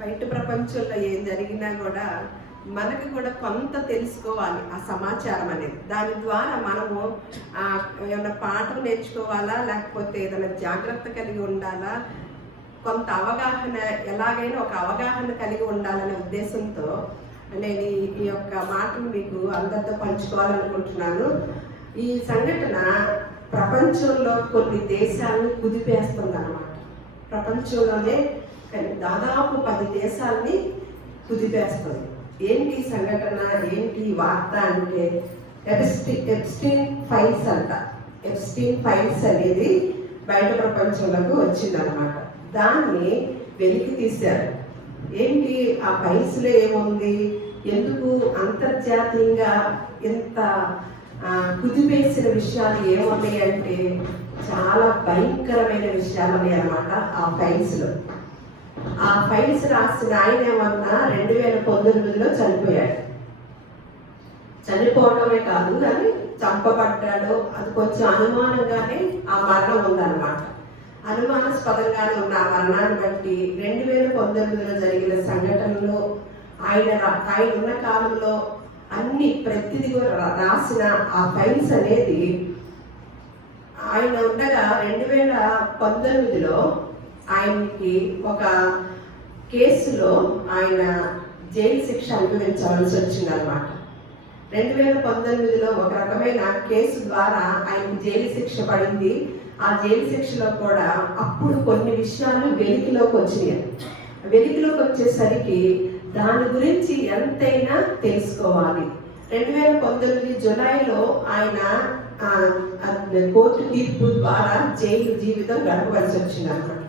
బయట ప్రపంచంలో ఏం జరిగినా కూడా మనకు కూడా కొంత తెలుసుకోవాలి ఆ సమాచారం అనేది. దాని ద్వారా మనము ఏమైనా పాఠం నేర్చుకోవాలా, లేకపోతే ఏదైనా జాగ్రత్త కలిగి ఉండాలా, కొంత అవగాహన, ఎలాగైనా ఒక అవగాహన కలిగి ఉండాలనే ఉద్దేశంతో నేను ఈ యొక్క మాటను మీకు అందరితో పంచుకోవాలనుకుంటున్నాను. ఈ సంఘటన ప్రపంచంలో కొన్ని దేశాలను కుదిపేస్తుంది అన్నమాట. ప్రపంచంలోనే దాదాపు 10 దేశాలని కుదిపేస్తుంది. ఏంటి సంఘటన, ఏంటి వార్త అంటే ఎప్స్టీన్ ఫైల్స్ అంట. ఎప్స్టీన్ ఫైల్స్ అనేది బయట ప్రపంచంలోకి వచ్చిందనమాట. దాన్ని వెలికి తీశారు. ఏంటి ఆ ఫైల్స్లో ఏముంది, ఎందుకు అంతర్జాతీయంగా ఇంత కుదిపేసిన విషయాలు ఏమున్నాయి అంటే చాలా భయంకరమైన విషయాలు ఉన్నాయి అన్నమాట ఆ ఫైల్స్లో. ఆ ఫైల్స్ రాసిన ఆయన ఏమన్నా 2019లో చనిపోయాడు. చనిపోవడమే కాదు కానీ చంపబడ్డాడు. అది కొంచెం అనుమానంగానే ఆ మరణం ఉందన్నమాట. అనుమానాస్పదంగానే ఉన్న ఆ మరణాన్ని బట్టి 2019లో జరిగిన సంఘటనలు ఆయన ఉన్న కాలంలో అన్ని ప్రతిదీ కూడా రాసిన ఆ ఫైల్స్ అనేది ఆయన ఉండగా 2019లో ఆయనకి ఒక కేసులో ఆయన జైలు శిక్ష అనుభవించవలసి వచ్చిందనమాట. 2019లో ఒక రకమైన కేసు ద్వారా ఆయనకి జైలు శిక్ష పడింది. ఆ జైలు శిక్షలో కూడా అప్పుడు కొన్ని విషయాలు వెలికిలోకి వచ్చినాయి. వెలికిలోకి వచ్చేసరికి దాని గురించి ఎంతైనా తెలుసుకోవాలి. 2019 జూలైలో ఆయన కోర్టు తీర్పు ద్వారా జైలు జీవితం గడపవలసి వచ్చింది అనమాట.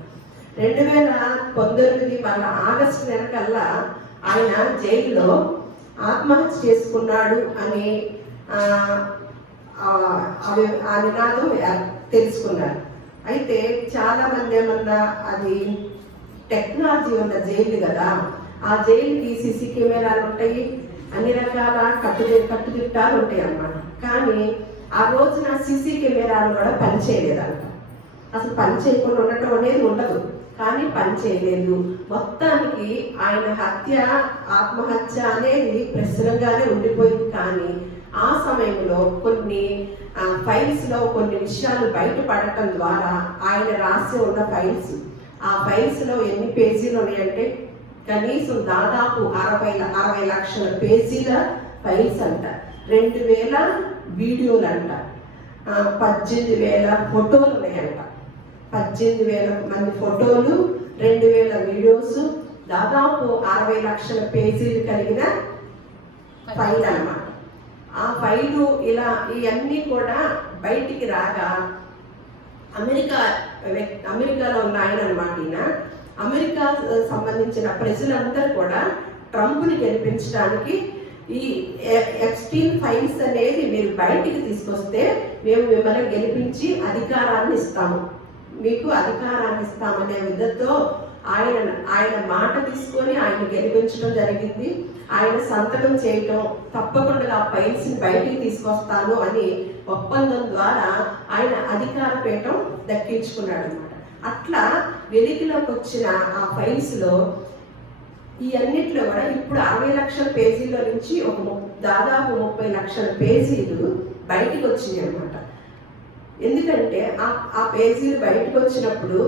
2019 మళ్ళీ ఆగస్టు నెలకల్లా ఆయన జైలులో ఆత్మహత్య చేసుకున్నాడు అని ఆ నినాదం తెలుసుకున్నారు. అయితే చాలా మంది ఏమన్నా అది టెక్నాలజీ ఉన్న జైలు కదా, ఆ జైలుకి సీసీ కెమెరాలు ఉంటాయి, అన్ని రకాల కట్టుదిట్టాలు ఉంటాయి అన్నమాట. కానీ ఆ రోజున సీసీ కెమెరాలు కూడా పనిచేయలేదంట. అసలు పని చేయకుండా ఉండటం అనేది ఉండదు, కానీ పని చేయలేదు. మొత్తానికి ఆయన ఆత్మహత్య అనేది ప్రశ్నగానే ఉండిపోయింది. కానీ ఆ సమయంలో కొన్ని ఫైల్స్లో కొన్ని విషయాలు బయటపడటం ద్వారా ఆయన రాసి ఉన్న ఆ ఫైల్స్లో ఎన్ని పేజీలు ఉన్నాయంటే కనీసం దాదాపు 60 లక్షల పేజీల ఫైల్స్ అంట. 2000 వీడియోలు అంట. 18,000 ఫోటోలు ఉన్నాయంట. 18,000 మంది ఫోటోలు, 2,000 వీడియోస్, దాదాపు 60 లక్షల పేజీలు కలిగిన ఫైల్ అన్నమాట. ఆ ఫైలు ఇలా ఇవన్నీ కూడా బయటికి రాగా అమెరికాలో ఉన్న ఆయన అనమాట. ఈయన అమెరికా సంబంధించిన ప్రజలందరూ కూడా ట్రంప్ని గెలిపించడానికి ఈ ఎప్స్టీన్ ఫైల్స్ అనేది మీరు బయటికి తీసుకొస్తే మేము మిమ్మల్ని గెలిపించి అధికారాన్ని ఇస్తాము, మీకు అధికారాన్ని ఇస్తామనే విధంతో ఆయన మాట తీసుకొని ఆయన గెలిపించడం జరిగింది. ఆయన సంతకం చేయటం, తప్పకుండా ఆ ఫైల్స్ని బయటికి తీసుకొస్తాను అని ఒప్పందం ద్వారా ఆయన అధికార పీఠం దక్కించుకున్నాడు అనమాట. అట్లా వెలికిలోకి వచ్చిన ఆ ఫైల్స్లో ఈ అన్నిట్లో కూడా ఇప్పుడు 60 లక్షల పేజీల నుంచి దాదాపు 30 లక్షల పేజీలు బయటికి వచ్చినాయి అనమాట. ఎందుకంటే ఆ పేజీలు బయటకు వచ్చినప్పుడు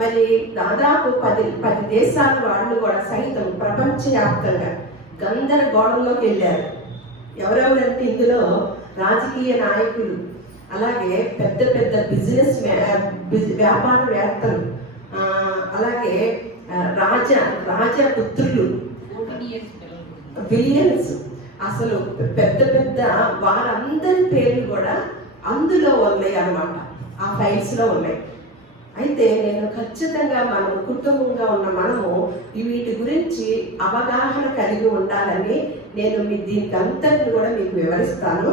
మరి దాదాపు 10 దేశాల వాళ్ళు కూడా సైతం ప్రపంచవ్యాప్తంగా గందరగోళంలోకి వెళ్ళారు. ఎవరెవరంటే ఇందులో రాజకీయ నాయకులు, అలాగే పెద్ద పెద్ద వ్యాపారవేత్తలు, అలాగే రాజా పుత్రులు, బిలియన్స్, అసలు పెద్ద పెద్ద వారందరి పేర్లు కూడా అందులో ఉన్నాయి అన్నమాట, ఆ ఫైల్స్లో ఉన్నాయి. అయితే నేను ఖచ్చితంగా మనము కుటుంబంగా ఉన్న మనము వీటి గురించి అవగాహన కలిగి ఉండాలని నేను దీనికి అంతటిని కూడా మీకు వివరిస్తాను.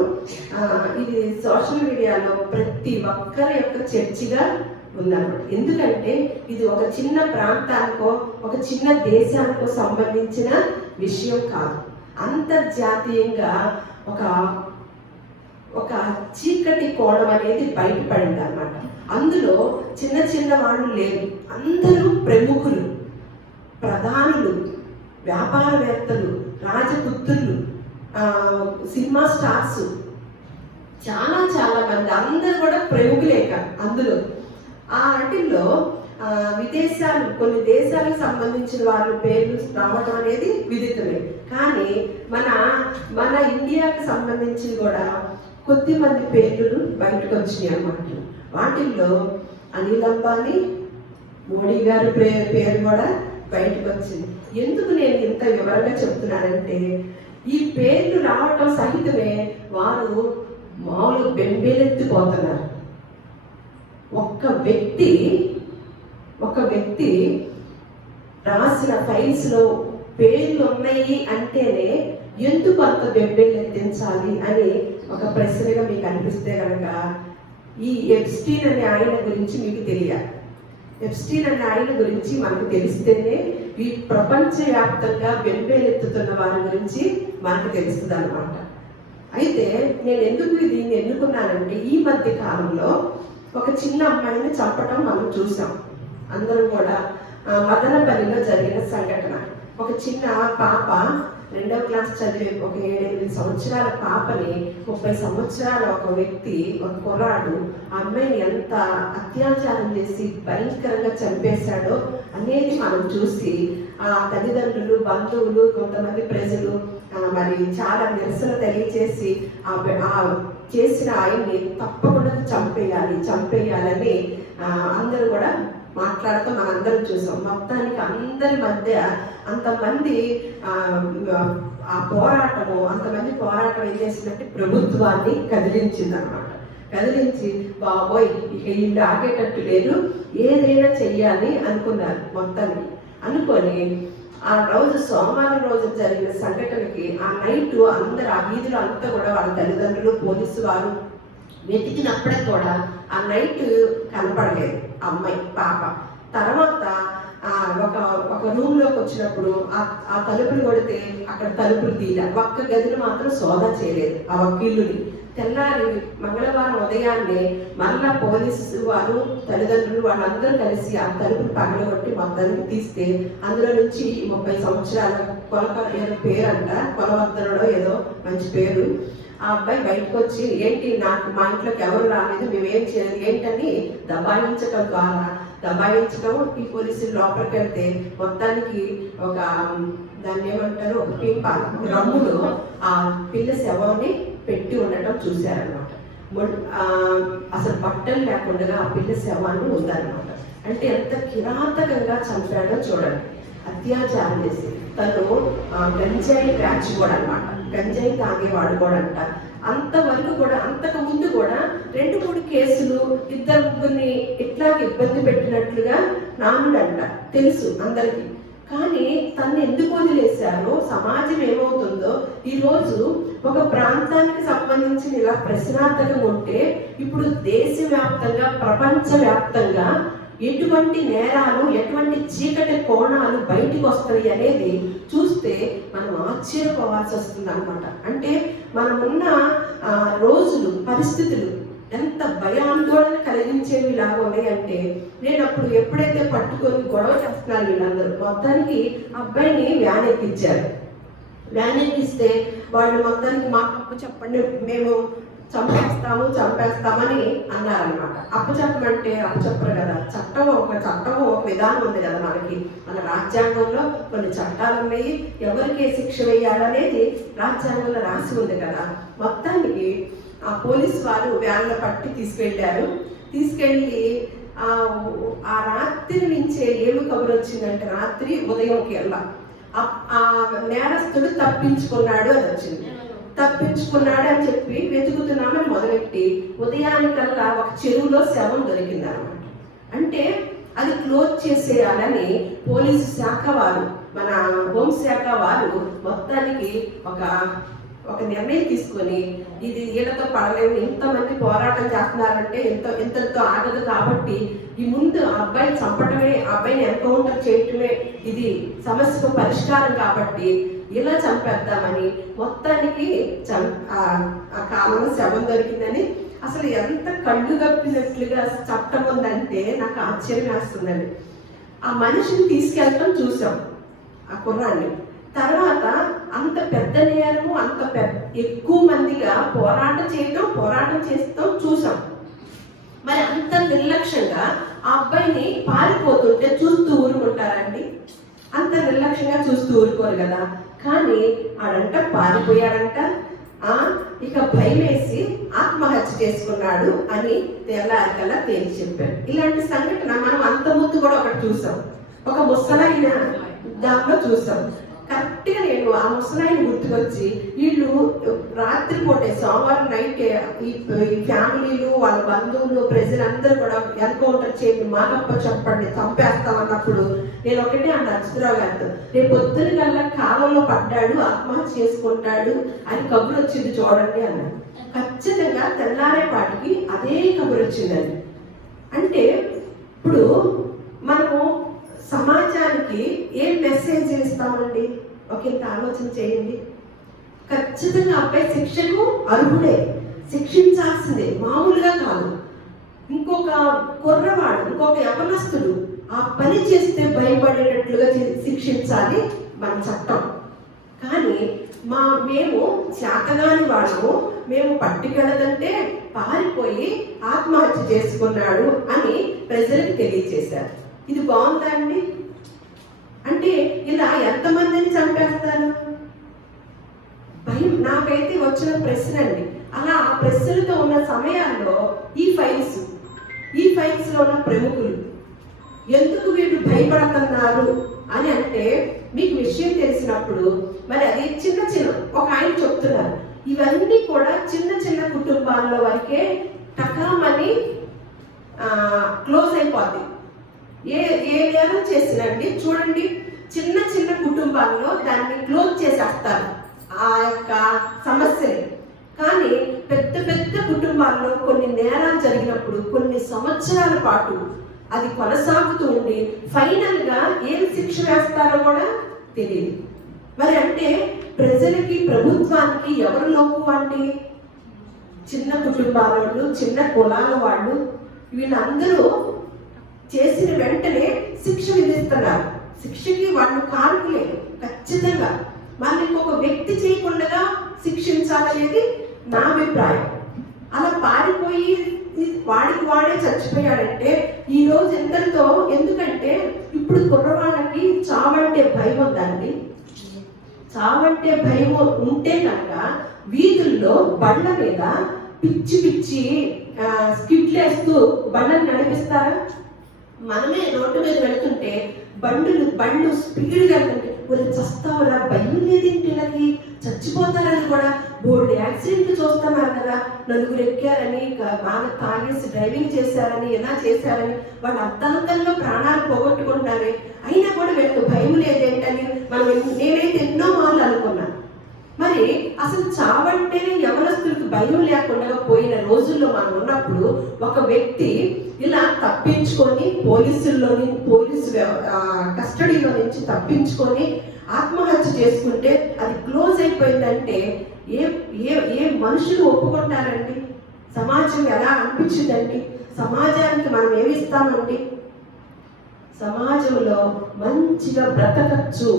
ఇది సోషల్ మీడియాలో ప్రతి ఒక్కరి యొక్క చర్చగా ఉందన్నమాట. ఎందుకంటే ఇది ఒక చిన్న ప్రాంతానికో ఒక చిన్న దేశానికో సంబంధించిన విషయం కాదు. అంతర్జాతీయంగా ఒక చీకటి కోణం అనేది బయటపడింది అన్నమాట. అందులో చిన్న చిన్న వాళ్ళు లేరు, అందరూ ప్రముఖులు. ప్రధానులు, వ్యాపారవేత్తలు, రాజపుత్రులు, సినిమా స్టార్స్, చాలా చాలా మంది అందరూ కూడా ప్రముఖులేక అందులో ఆ వాటిల్లో విదేశాలు, కొన్ని దేశాలకు సంబంధించిన వాళ్ళ పేర్లు రావడం అనేది విదితమే. కానీ మన ఇండియాకి సంబంధించి కూడా కొద్ది మంది పేర్లు బయటకు వచ్చినాయి అన్నమాట. వాటిల్లో అనిల్ అంబానీ, మోడీ గారి పేరు కూడా బయటకు వచ్చింది. ఎందుకు నేను ఇంత వివరంగా చెప్తున్నానంటే, ఈ పేర్లు రావటం సహితమే వారు మామూలు బెంబేలెత్తిపోతున్నారు. ఒక్క వ్యక్తి రాసిన ఫైల్స్లో పేర్లు ఉన్నాయి అంటేనే ఎందుకు అంత బెంబేలెత్తించాలి అని ఒక ప్రశ్నగా మీకు అనిపిస్తే కనుక, ఈ ఎప్స్టీన్ అనే ఆయన గురించి మీకు తెలియాలి. ఎప్స్టీన్ అనే ఆయన గురించి మనకు తెలిస్తేనే ఈ ప్రపంచవ్యాప్తంగా బెంబేలెత్తుతున్న వారి గురించి మనకు తెలుస్తుంది అన్నమాట. అయితే నేను ఎందుకు దీన్ని ఎన్నుకున్నానంటే, ఈ మధ్య కాలంలో ఒక చిన్న అమ్మాయిని చంపటం మనం చూసాం అందరం కూడా. మదనపల్లిలో జరిగిన సంఘటన. ఒక చిన్న పాప 2వ క్లాస్ చదివే ఒక 7-8 సంవత్సరాల పాపని 30 సంవత్సరాల ఒక వ్యక్తి, ఒక కుర్రాడు ఆ అమ్మాయిని ఎంత అత్యాచారం చేసి భయంకరంగా చంపేశాడో అనేది మనం చూసి ఆ తల్లిదండ్రులు, బంధువులు, కొంతమంది ప్రజలు మరి చాలా నిరసన తెలియచేసి ఆ చేసిన ఆయన్ని తప్పకుండా చంపేయాలని అందరూ కూడా మాట్లాడుతూ మనందరం చూసాం. మొత్తానికి అందరి మధ్య అంతమంది అంతమంది పోరాటం ఏం చేసిందంటే ప్రభుత్వాన్ని కదిలించింది అనమాట. కదిలించి బాబోయ్ ఇక ఇల్లు ఆగేటట్టు లేదు, ఏదైనా చెయ్యాలి అనుకున్నారు. మొత్తానికి అనుకొని ఆ రోజు సోమవారం రోజు జరిగిన సంఘటనకి ఆ నైట్ అందరు ఆ వీధిలో అంతా కూడా వాళ్ళ తల్లిదండ్రులు, పోలీసు వారు వెతికినప్పటికి కూడా ఆ నైట్ కనపడలేదు అమ్మాయి పాప. తర్వాత ఒక రూమ్ లోకి వచ్చినప్పుడు ఆ తలుపులు కొడితే అక్కడ తలుపులు తీయలే, ఒక్క గదిని మాత్రం సోదా చేయలేదు ఆ వకీలుని. తెల్లారి మంగళవారం ఉదయాన్నే మళ్ళా పోలీసు వారు, తల్లిదండ్రులు వాళ్ళందరూ కలిసి ఆ తలుపులు పగలగొట్టి మొత్తానికి తీస్తే అందులో నుంచి 30 సంవత్సరాల ఏదో పేరంట, కొలవర్ధనలో ఏదో మంచి పేరు, ఆ అబ్బాయి బయటకు వచ్చి ఏంటి నాకు మా ఇంట్లోకి ఎవరు రాలేదు, మేమేం చేయలేదు ఏంటని దబాయించడం ఈ పోలీసులు లోపలికి వెళ్తే మొత్తానికి ఒక దాన్ని ఏమంటారు, ఒక పింపాల్ రమ్ములో ఆ పిల్ల శవాన్ని పెట్టి ఉండటం చూశారనమాట. అసలు బట్టలు లేకుండా ఆ పిల్ల శవాన్ని ఉందన్నమాట. అంటే ఎంత కిరాతకంగా చంపాడో చూడండి. అత్యాచారం చేసి తను గంజాయి బ్యాచ్ కూడా అనమాట, గంజాయి తాగేవాడు కూడా అంట. అంతవరకు కూడా అంతకు ముందు కూడా 2-3 కేసులు 2-3 ఇట్లాగే ఇబ్బంది పెట్టినట్లుగా నానుడంట తెలుసు అందరికీ. కానీ తను ఎందుకు వదిలేశారో, సమాజం ఏమవుతుందో, ఈరోజు ఒక ప్రాంతానికి సంబంధించిన ఇలా ప్రశ్నార్థకం ఉంటే ఇప్పుడు దేశవ్యాప్తంగా, ప్రపంచవ్యాప్తంగా ఎటువంటి నేరాలు, ఎటువంటి చీకటి కోణాలు బయటికి వస్తాయి అనేది చూస్తే మనం ఆశ్చర్యపోవాల్సి వస్తుంది అనమాట. అంటే మనమున్న రోజులు, పరిస్థితులు ఎంత భయాందోళన కలిగించేవి లాగా ఉన్నాయంటే, నేను అప్పుడు ఎప్పుడైతే పట్టుకొని గొడవ చేస్తున్నారు వీళ్ళందరూ, మొత్తానికి అబ్బాయిని వ్యాన్ ఎక్కించారు. వ్యాన్ ఎక్కిస్తే వాళ్ళు మొత్తానికి మాకు అప్పు చెప్పండి, మేము చంపేస్తామని అన్నారనమాట. అప్పు చెప్పమంటే అప్పు చెప్పరు కదా, చట్టం ఒక విధానం ఉంది కదా మనకి. మన రాజ్యాంగంలో కొన్ని చట్టాలు ఉన్నాయి, ఎవరికి శిక్ష వేయాలనేది రాజ్యాంగంలో రాసి ఉంది కదా. మొత్తానికి ఆ పోలీస్ వారు వ్యాన్లో పట్టి తీసుకెళ్ళి ఆ రాత్రి నుంచే ఏమి కబురు వచ్చిందంటే, రాత్రి ఉదయంకి వెళ్ళా ఆ నేరస్తుడు తప్పించుకున్నాడు అని వచ్చింది. తప్పించుకున్నాడు అని చెప్పి వెతుకుతున్నామని మొదలెట్టి ఉదయానికల్లా ఒక చెరువులో శవం దొరికింది అనమాట. అంటే అది క్లోజ్ చేసేయాలని పోలీసు శాఖ వారు, మన హోంశాఖ వారు మొత్తానికి ఒక నిర్ణయం తీసుకొని, ఇది వీళ్ళతో పడలేము, ఇంతమంది పోరాటం చేస్తున్నారంటే ఎంతతో ఆగదు కాబట్టి ఈ ముందు ఆ అబ్బాయిని చంపటమే, ఆ అబ్బాయిని ఎన్కౌంటర్ చేయటమే ఇది సమస్యకు పరిష్కారం కాబట్టి ఇలా చంపేద్దామని మొత్తానికి ఆ కాలంలో శవం దొరికిందని. అసలు ఎంత కళ్ళు కప్పినట్లుగా చట్టం ఉందంటే నాకు ఆశ్చర్యం వేస్తుందండి. ఆ మనిషిని తీసుకెళ్ళటం చూసాం, ఆ కుర్రాన్ని. తర్వాత అంత పెద్ద నేరము, అంత ఎక్కువ మందిగా పోరాటం చేస్తాం చూసాం. మరి అంత నిర్లక్ష్యంగా ఆ అబ్బాయిని పారిపోతుంటే చూస్తూ ఊరుకుంటారండి? అంత నిర్లక్ష్యంగా చూస్తూ ఊరుకోరు కదా. కానీ ఆడంట పారిపోయాడంట, ఇక భయం వేసి ఆత్మహత్య చేసుకున్నాడు అని తెల్లారికల్లా తేల్చి చెప్పారు. ఇలాంటి సంఘటన మనం అంత ముందు కూడా ఒకటి చూసాం, ఒక ముసలైన దాంట్లో చూసాం. కరెక్ట్గా నేను ఆ ముసలాయిని గుర్తుకొచ్చి, వీళ్ళు రాత్రిపూటే సోమవారం నైట్ ఈ ఫ్యామిలీలు, వాళ్ళ బంధువులు, ప్రజలందరూ కూడా ఎన్కౌంటర్ చేయండి, మాకప్ప చెప్పండి, చంపేస్తామన్నప్పుడు నేను ఒకటే అన్న అచ్యుతరావు గారితో, రేపు పొద్దున కల్లా కాలంలో పడ్డాడు, ఆత్మహత్య చేసుకుంటాడు అని కబురు వచ్చింది చూడండి అన్నాడు. ఖచ్చితంగా తెల్లారేపాటికి అదే కబురు వచ్చిందండి. అంటే ఇప్పుడు మనము సమాజానికి ఏం మెసేజ్ ఇస్తామండి? ఒకంత ఆలోచన చేయండి. ఖచ్చితంగా అబ్బాయి శిక్షకు అర్హుడే, శిక్షించాల్సిందే, మామూలుగా కాదు. ఇంకొక కుర్రవాడు, ఇంకొక యవనస్తుడు ఆ పని చేస్తే భయపడేటట్లుగా శిక్షించాలి మన చట్టం. కానీ మేము చేతగాని వాళ్ళము, మేము పట్టుకెళ్ళదంటే పారిపోయి ఆత్మహత్య చేసుకున్నాడు అని ప్రజలకు తెలియజేశారు. ఇది బాగుందా అండి? అంటే ఇలా ఎంతమందిని చంపేస్తారు? భయం. నాకైతే వచ్చిన ప్రశ్న అండి, అలా ఆ ప్రశ్నలతో ఉన్న సమయాల్లో ఈ ఫైల్స్లో ఉన్న ప్రముఖులు ఎందుకు వీళ్ళు భయపడుతున్నారు అని అంటే, మీకు విషయం తెలిసినప్పుడు మరి అది చిన్న ఒక ఆయన చెప్తున్నారు, ఇవన్నీ కూడా చిన్న కుటుంబాల్లో వరకే టకామని క్లోజ్ అయిపోద్ది. ఏ నేరం చేసినండి చూడండి, చిన్న కుటుంబాల్లో దాన్ని క్లోజ్ చేసేస్తారు ఆ యొక్క సమస్యని. కానీ పెద్ద కుటుంబాల్లో కొన్ని నేరాలు జరిగినప్పుడు కొన్ని సంవత్సరాల పాటు అది కొనసాగుతూ ఉండి ఫైనల్గా ఏం శిక్ష వేస్తారో కూడా తెలియదు. మరి అంటే ప్రజలకి, ప్రభుత్వానికి ఎవరు లోపు అండి? చిన్న కుటుంబాల వాళ్ళు, చిన్న కులాల వాళ్ళు, వీళ్ళందరూ చేసిన వెంటనే శిక్ష విధిస్తున్నారు. శిక్షకి వాళ్ళు కారుకులే ఖచ్చితంగా. మళ్ళీ ఇంకొక వ్యక్తి చేయకుండా శిక్షించాలనేది నా అభిప్రాయం. అలా పారిపోయి వాడికి వాడే చచ్చిపోయాడంటే ఈ రోజు ఎంతటితో, ఎందుకంటే ఇప్పుడు కుర్రవాళ్ళకి చావంటే భయం ఉందండి. చావంటే భయం ఉంటే కనుక వీధుల్లో బండ్ల మీద పిచ్చి స్కిట్లేస్తూ బండ్లను నడిపిస్తారా? మనమే రోడ్డు మీద వెళ్తుంటే బండ్లు స్పీడ్గా వెళ్తుంటే వాళ్ళు చస్తావరా, భయం లేదేంటి, వీళ్ళకి చచ్చిపోతారని కూడా బోర్డు యాక్సిడెంట్లు చూస్తున్నారు కదా. నలుగురు ఎక్కారని, బాగా తాగేసి డ్రైవింగ్ చేశారని, ఎలా చేశారని వాళ్ళు అర్థాంతంగా ప్రాణాలు పోగొట్టుకుంటారే, అయినా కూడా వీళ్ళకి భయం లేదేంటని నేనైతే ఎన్నో మార్లు అనుకున్నాను. మరి అసలు చావంటేనే యవనస్తులకు భయం లేకుండా పోయిన రోజుల్లో మనం ఉన్నప్పుడు ఒక వ్యక్తి ఇలా తప్పించుకొని పోలీసు కస్టడీలో నుంచి తప్పించుకొని ఆత్మహత్య చేసుకుంటే అది క్లోజ్ అయిపోయిందంటే ఏ మనుషులు ఒప్పుకుంటారండి? సమాజం ఎలా అనిపించిందండి? సమాజానికి మనం ఏమిస్తామండి? సమాజంలో మంచిగా బ్రతకచ్చు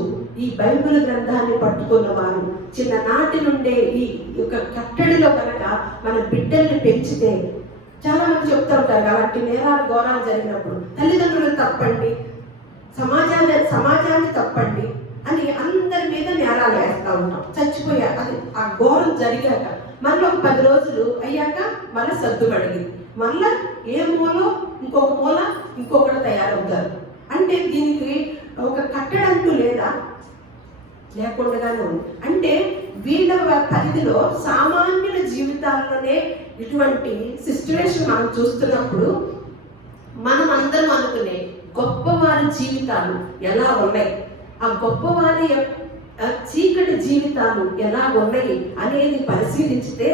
ఈ బైబిల్ గ్రంథాన్ని పట్టుకున్న వారు. చిన్ననాటి నుండే ఈ యొక్క కట్టడిలో కనుక మన బిడ్డల్ని పెంచితే, చాలా మంది చెప్తూ ఉంటారు కాబట్టి నేరాలు ఘోరాలు జరిగినప్పుడు తల్లిదండ్రులు తప్పండి, సమాజాన్ని తప్పండి అని అందరి మీద నేరాలు వేస్తూ ఉంటాం. చచ్చిపోయా అది ఆ ఘోరం జరిగాక మళ్ళీ ఒక 10 రోజులు అయ్యాక మళ్ళీ సర్దుబడిగింది, మళ్ళీ ఏ మూలో ఇంకొక మూల ఇంకొకటి తయారవుతారు. అంటే దీనికి ఒక కట్టడంటూ లేదా? లేకుండానే ఉంది. అంటే వీళ్ళ పరిధిలో సామాన్యుల జీవితాల్లోనే ఇటువంటి సిచ్యువేషన్ మనం చూస్తున్నప్పుడు మనం అందరం అనుకునే గొప్పవారి జీవితాలు ఎలా ఉన్నాయి, ఆ గొప్పవారి చీకటి జీవితాలు ఎలా ఉన్నాయి అనేది పరిశీలించితే,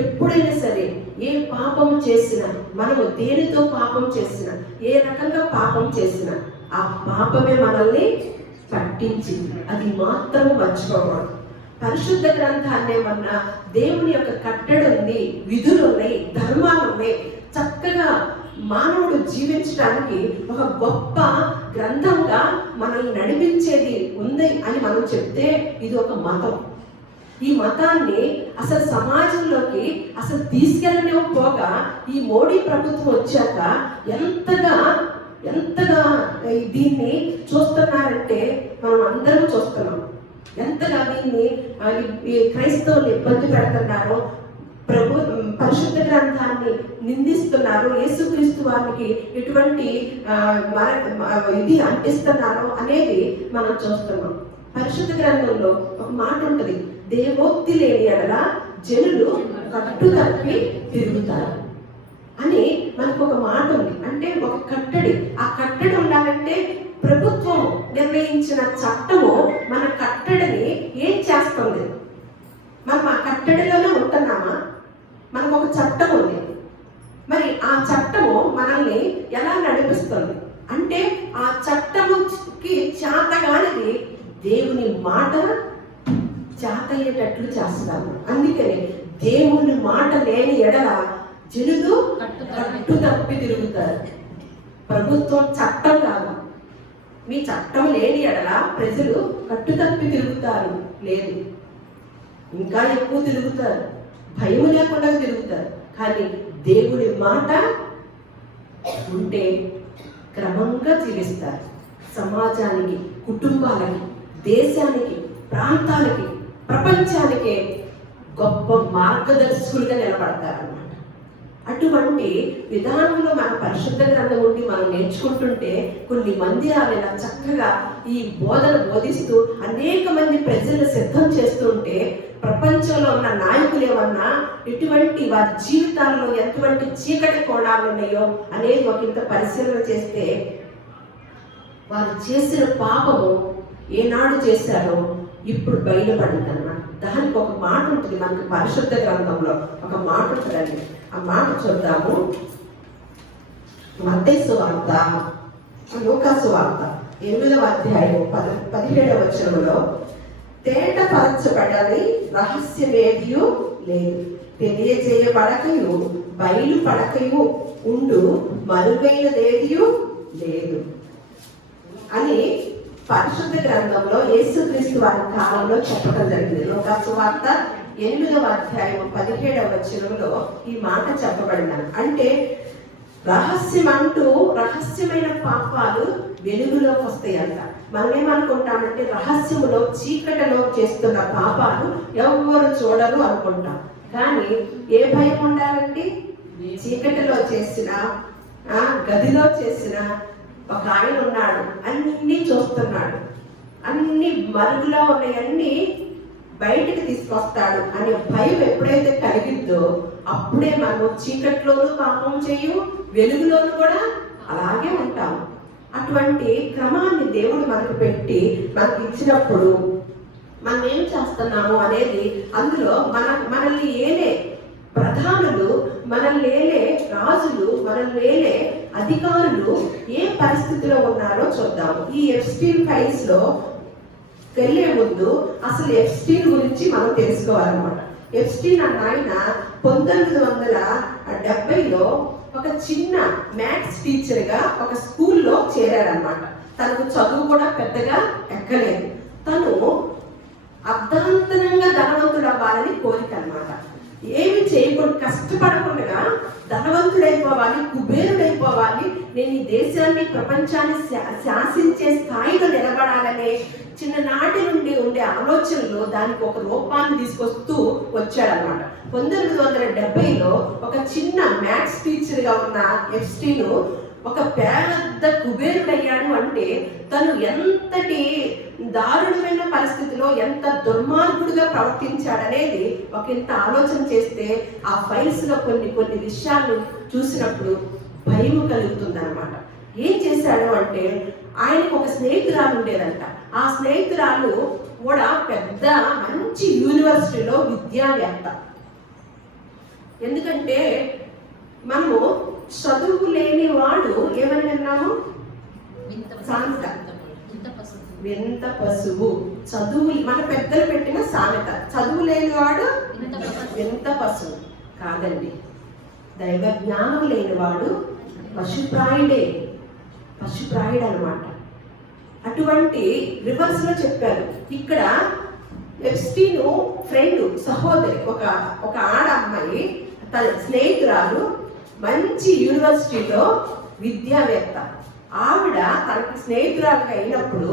ఎప్పుడైనా సరే ఏ పాపం చేసినా, మనము దేనితో పాపం చేసినా, ఏ రకంగా పాపం చేసినా ఆ పాపమే మనల్ని పట్టించింది. అది మాత్రం మర్చిపోకూడదు. పరిశుద్ధ గ్రంథాన్ని ఏమన్నా దేవుని యొక్క కట్టడి ఉంది, విధులు ఉన్నాయి, ధర్మాలు ఉన్నాయి, చక్కగా మానవుడు జీవించడానికి ఒక గొప్ప గ్రంథంగా మనల్ని నడిపించేది ఉంది అని మనం చెప్తే ఇది ఒక మతం. ఈ మతాన్ని అసలు సమాజంలోకి అసలు తీసుకెళ్ళనివ్వకపోగా ఈ మోడీ ప్రభుత్వం వచ్చాక ఎంతగా దీన్ని చూస్తున్నారంటే మనం అందరం చూస్తున్నాం. ఎంతగా దీన్ని క్రైస్తవులు ఇబ్బంది పెడుతున్నారో, పరిశుద్ధ గ్రంథాన్ని నిందిస్తున్నారు, యేసుక్రీస్తు వారికి ఎటువంటి ఇది అంటిస్తున్నారో అనేది మనం చూస్తున్నాం. పరిశుద్ధ గ్రంథంలో ఒక మాట ఉంటుంది, దేవోక్తి లేని ఎడల జనులు కట్టు తప్పి తిరుగుతారు అని మనకు ఒక మాట ఉంది. అంటే ఒక కట్టడి, ఆ కట్టడి ఉండాలంటే ప్రభుత్వం నిర్ణయించిన చట్టము మన కట్టడిని ఏం చేస్తుంది? మనం ఆ కట్టడిలోనే ఉంటున్నామా? మనకు ఒక చట్టం ఉంది, మరి ఆ చట్టము మనల్ని ఎలా నడిపిస్తుంది అంటే ఆ చట్టముకి చేతగానిది దేవుని మాట చేతయ్యేటట్లు చేస్తాము. అందుకని దేవుని మాట లేని ఎడల జనులు కట్టు తప్పి తిరుగుతారు. ప్రభుత్వం చట్టం కాదు, మీ చట్టం లేని ఎడల ప్రజలు కట్టు తప్పి తిరుగుతారు. లేదు, ఇంకా ఎక్కువ తిరుగుతారు, భయం లేకుండా తిరుగుతారు. కానీ దేవుని మాట ఉంటే క్రమంగా జీవిస్తారు. సమాజానికి, కుటుంబాలకి, దేశానికి, ప్రాంతాలకి, ప్రపంచానికి గొప్ప మార్గదర్శకులుగా నిలబడతారన్నమాట. అటువంటి విధానంలో మన పరిశుద్ధ గ్రంథం ఉండి మనం నేర్చుకుంటుంటే కొన్ని మందిరాలు ఇలా చక్కగా ఈ బోధన బోధిస్తూ అనేక మంది ప్రజలను సిద్ధం చేస్తుంటే ప్రపంచంలో ఉన్న నాయకులు ఏమన్నా ఎటువంటి వారి జీవితాల్లో ఎటువంటి చీకటి కోణాలు ఉన్నాయో అనేది ఒకంత పరిశీలన చేస్తే వారు చేసిన పాపము ఏనాడు చేశారో ఇప్పుడు బయలుపడింది అన్నమాట. దానికి ఒక మాట ఉంటుంది మనకి పరిశుద్ధ గ్రంథంలో ఒక మాట ఉంటుందండి. ఆ మాట చూద్దాము. మత్తయి సువార్త, లూకా సువార్త 8వ అధ్యాయం 17వ వచనంలో, తేటపరచబడని రహస్యమేదియు లేదు, తెలియజేయబడకయు బయలుపడకయు ఉండు మరుగైనదేదియు లేదు అని పరిశుద్ధ గ్రంథంలో యేసుక్రీస్తు వారి కాలంలో చెప్పడం జరిగింది. లూకా సువార్త 8వ అధ్యాయం 17వ వచనంలో ఈ మాట చెప్పబడినాను. అంటే రహస్యమైన పాపాలు వెలుగులోకి వస్తాయంట. మనం ఏమనుకుంటామంటే రహస్యములో చీకటిలో చేస్తున్న పాపాలు ఎవరు చూడరు అనుకుంటాం. కానీ ఏ భయం ఉండాలంటే చీకటిలో చేసిన, గదిలో చేసిన ఒక ఆయన ఉన్నాడు, అన్ని చూస్తున్నాడు, అన్ని మరుగులో ఉన్నాయన్నీ బయటికి తీసుకొస్తాడు అనే భయం ఎప్పుడైతే కలిగిద్దో అప్పుడే మనం చీకట్లోనూ పాపం చేయు, వెలుగులోనూ కూడా అలాగే ఉంటాము. అటువంటి క్రమాన్ని దేవుడు మనకు పెట్టి మనకి ఇచ్చినప్పుడు మనం ఏం చేస్తున్నాము అనేది అందులో మనల్ని ఏలే ప్రధానులు, మనల్ని ఏలే రాజులు, మనల్ని ఏలే అధికారులు ఏ పరిస్థితిలో ఉన్నారో చూద్దాము. ఈ ఎప్స్టీన్ ఫైల్స్ లో వెళ్ళే ముందు అసలు ఎప్స్టీన్ గురించి మనం తెలుసుకోవాలన్నమాట. ఎప్స్టీన్ అన్న ఆయన 1970లో ఒక చిన్న మ్యాథ్స్ టీచర్ గా ఒక స్కూల్లో చేరాడనమాట. తనకు చదువు కూడా పెద్దగా ఎక్కలేదు. తను అర్ధాంతరంగా ధనవంతుడు అవ్వాలని కోరిక అనమాట. ఏమి చేయకుండా కష్టపడకుండా ధనవంతుడైపోవాలి, కుబేరుడైపోవాలి, నేను ఈ దేశాన్ని, ప్రపంచాన్ని శాసించే స్థాయిలో నిలబడాలనే చిన్ననాటి నుండి ఉండే ఆలోచనలో దానికి ఒక రూపాన్ని తీసుకొస్తూ వచ్చాడనమాట. 1970లో ఒక చిన్న మ్యాథ్స్ టీచర్ గా ఉన్న ఎప్స్టీన్ ఒక పెద్ద కుబేరుడయ్యాడు. అంటే తను ఎంతటి దారుణమైన పరిస్థితిలో ఎంత దుర్మార్గుడిగా ప్రవర్తించాడనేది ఒక ఇంత ఆలోచన చేస్తే ఆ ఫైల్స్ లో కొన్ని విషయాలు చూసినప్పుడు భయం కలుగుతుంది అనమాట. ఏం చేశాడు అంటే ఆయనకు ఒక స్నేహితురాలు ఉండేదంట. ఆ స్నేహితురాలు కూడా పెద్ద మంచి యూనివర్సిటీలో విద్యావేత్త. ఎందుకంటే మనము చదువు లేని వాడు ఏమని విన్నాము? సామెత, వింత పశువు. చదువు మన పెద్దలు పెట్టిన సామెత. చదువు లేని వాడు వింత పశువు కాదండి. దైవ జ్ఞానం లేనివాడు పశుప్రాయుడే, పశుప్రాయుడు అనమాట. అటువంటి రివర్స్ లో చెప్పారు. ఇక్కడ ఎప్స్టీన్ ఫ్రెండ్, సహోదరి, ఒక ఆడ అమ్మాయి, తన స్నేహితురాలు, మంచి యూనివర్సిటీలో విద్యావేత్త. ఆవిడ తనకి స్నేహితురాలుగా అయినప్పుడు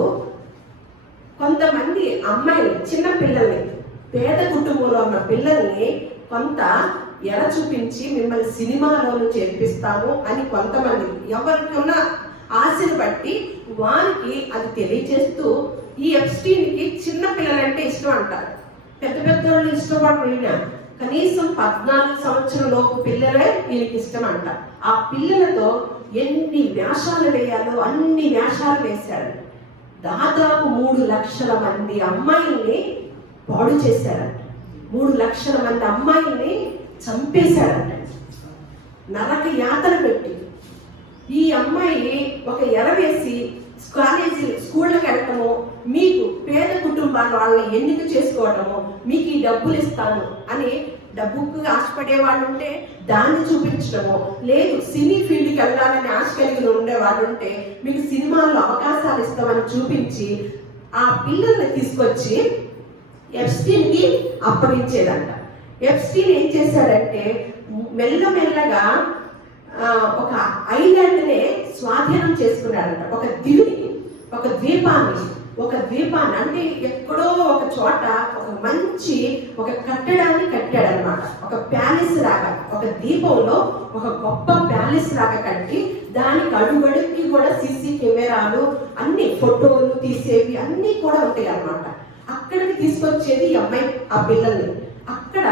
కొంతమంది అమ్మాయిలు, చిన్న పిల్లల్ని, పేద కుటుంబంలో ఉన్న పిల్లల్ని కొంత ఎర చూపించి మిమ్మల్ని సినిమాలోనూ చేర్పిస్తాము అని కొంతమంది ఎవరికి ఉన్న ఆశను బట్టి వారికి అది తెలియజేస్తూ, ఈ ఎప్స్టీన్కి చిన్న పిల్లలంటే ఇష్టం అంటారు. పెద్ద పెద్ద వాళ్ళు ఇష్టపడిన కనీసం 14 సంవత్సరం లోపు పిల్లలే వీరికి ఇష్టం అంట. ఆ పిల్లలతో ఎన్ని వేషాలు వేయాలో అన్ని వేషాలు వేశాడు. దాదాపు 3 లక్షల మంది అమ్మాయిల్ని పాడు చేశాడంట. 3 లక్షల మంది అమ్మాయిల్ని చంపేశాడంట, నరక యాతన పెట్టి. ఈ అమ్మాయి ఒక ఎర వేసి స్కూళ్ళకి వెళ్ళటము, మీకు పేద కుటుంబాల వాళ్ళని ఎన్నిక చేసుకోవటము, మీకు ఈ డబ్బులు ఇస్తాను అని, డబ్బుకు ఆశపడే వాళ్ళు ఉంటే దాన్ని చూపించడము, లేదు సినీ ఫీల్డ్కి వెళ్ళాలని ఆశ కలిగి ఉండే వాళ్ళు ఉంటే మీకు సినిమాల్లో అవకాశాలు ఇస్తామని చూపించి ఆ పిల్లల్ని తీసుకొచ్చి ఎప్స్టీన్కి అప్పగించేదంట. ఎప్స్టీన్ ఏం చేశాడంటే మెల్లమెల్లగా ఒక ఐలాండ్నే స్వాధీనం చేసుకున్నాడంట. ఒక ద్వీపాన్ని అంటే ఎక్కడో ఒక చోట ఒక కట్టడాన్ని కట్టాడనమాట. ఒక ప్యాలెస్ లాగా, ఒక ద్వీపంలో ఒక గొప్ప ప్యాలెస్ లాగా కట్టి, దానికి అడుగడుక్కి కూడా సీసీ కెమెరాలు, అన్ని ఫోటోలు తీసేవి అన్నీ కూడా ఉంటాయి అన్నమాట. అక్కడికి తీసుకొచ్చేది ఈ అమ్మాయి ఆ పిల్లల్ని. అక్కడ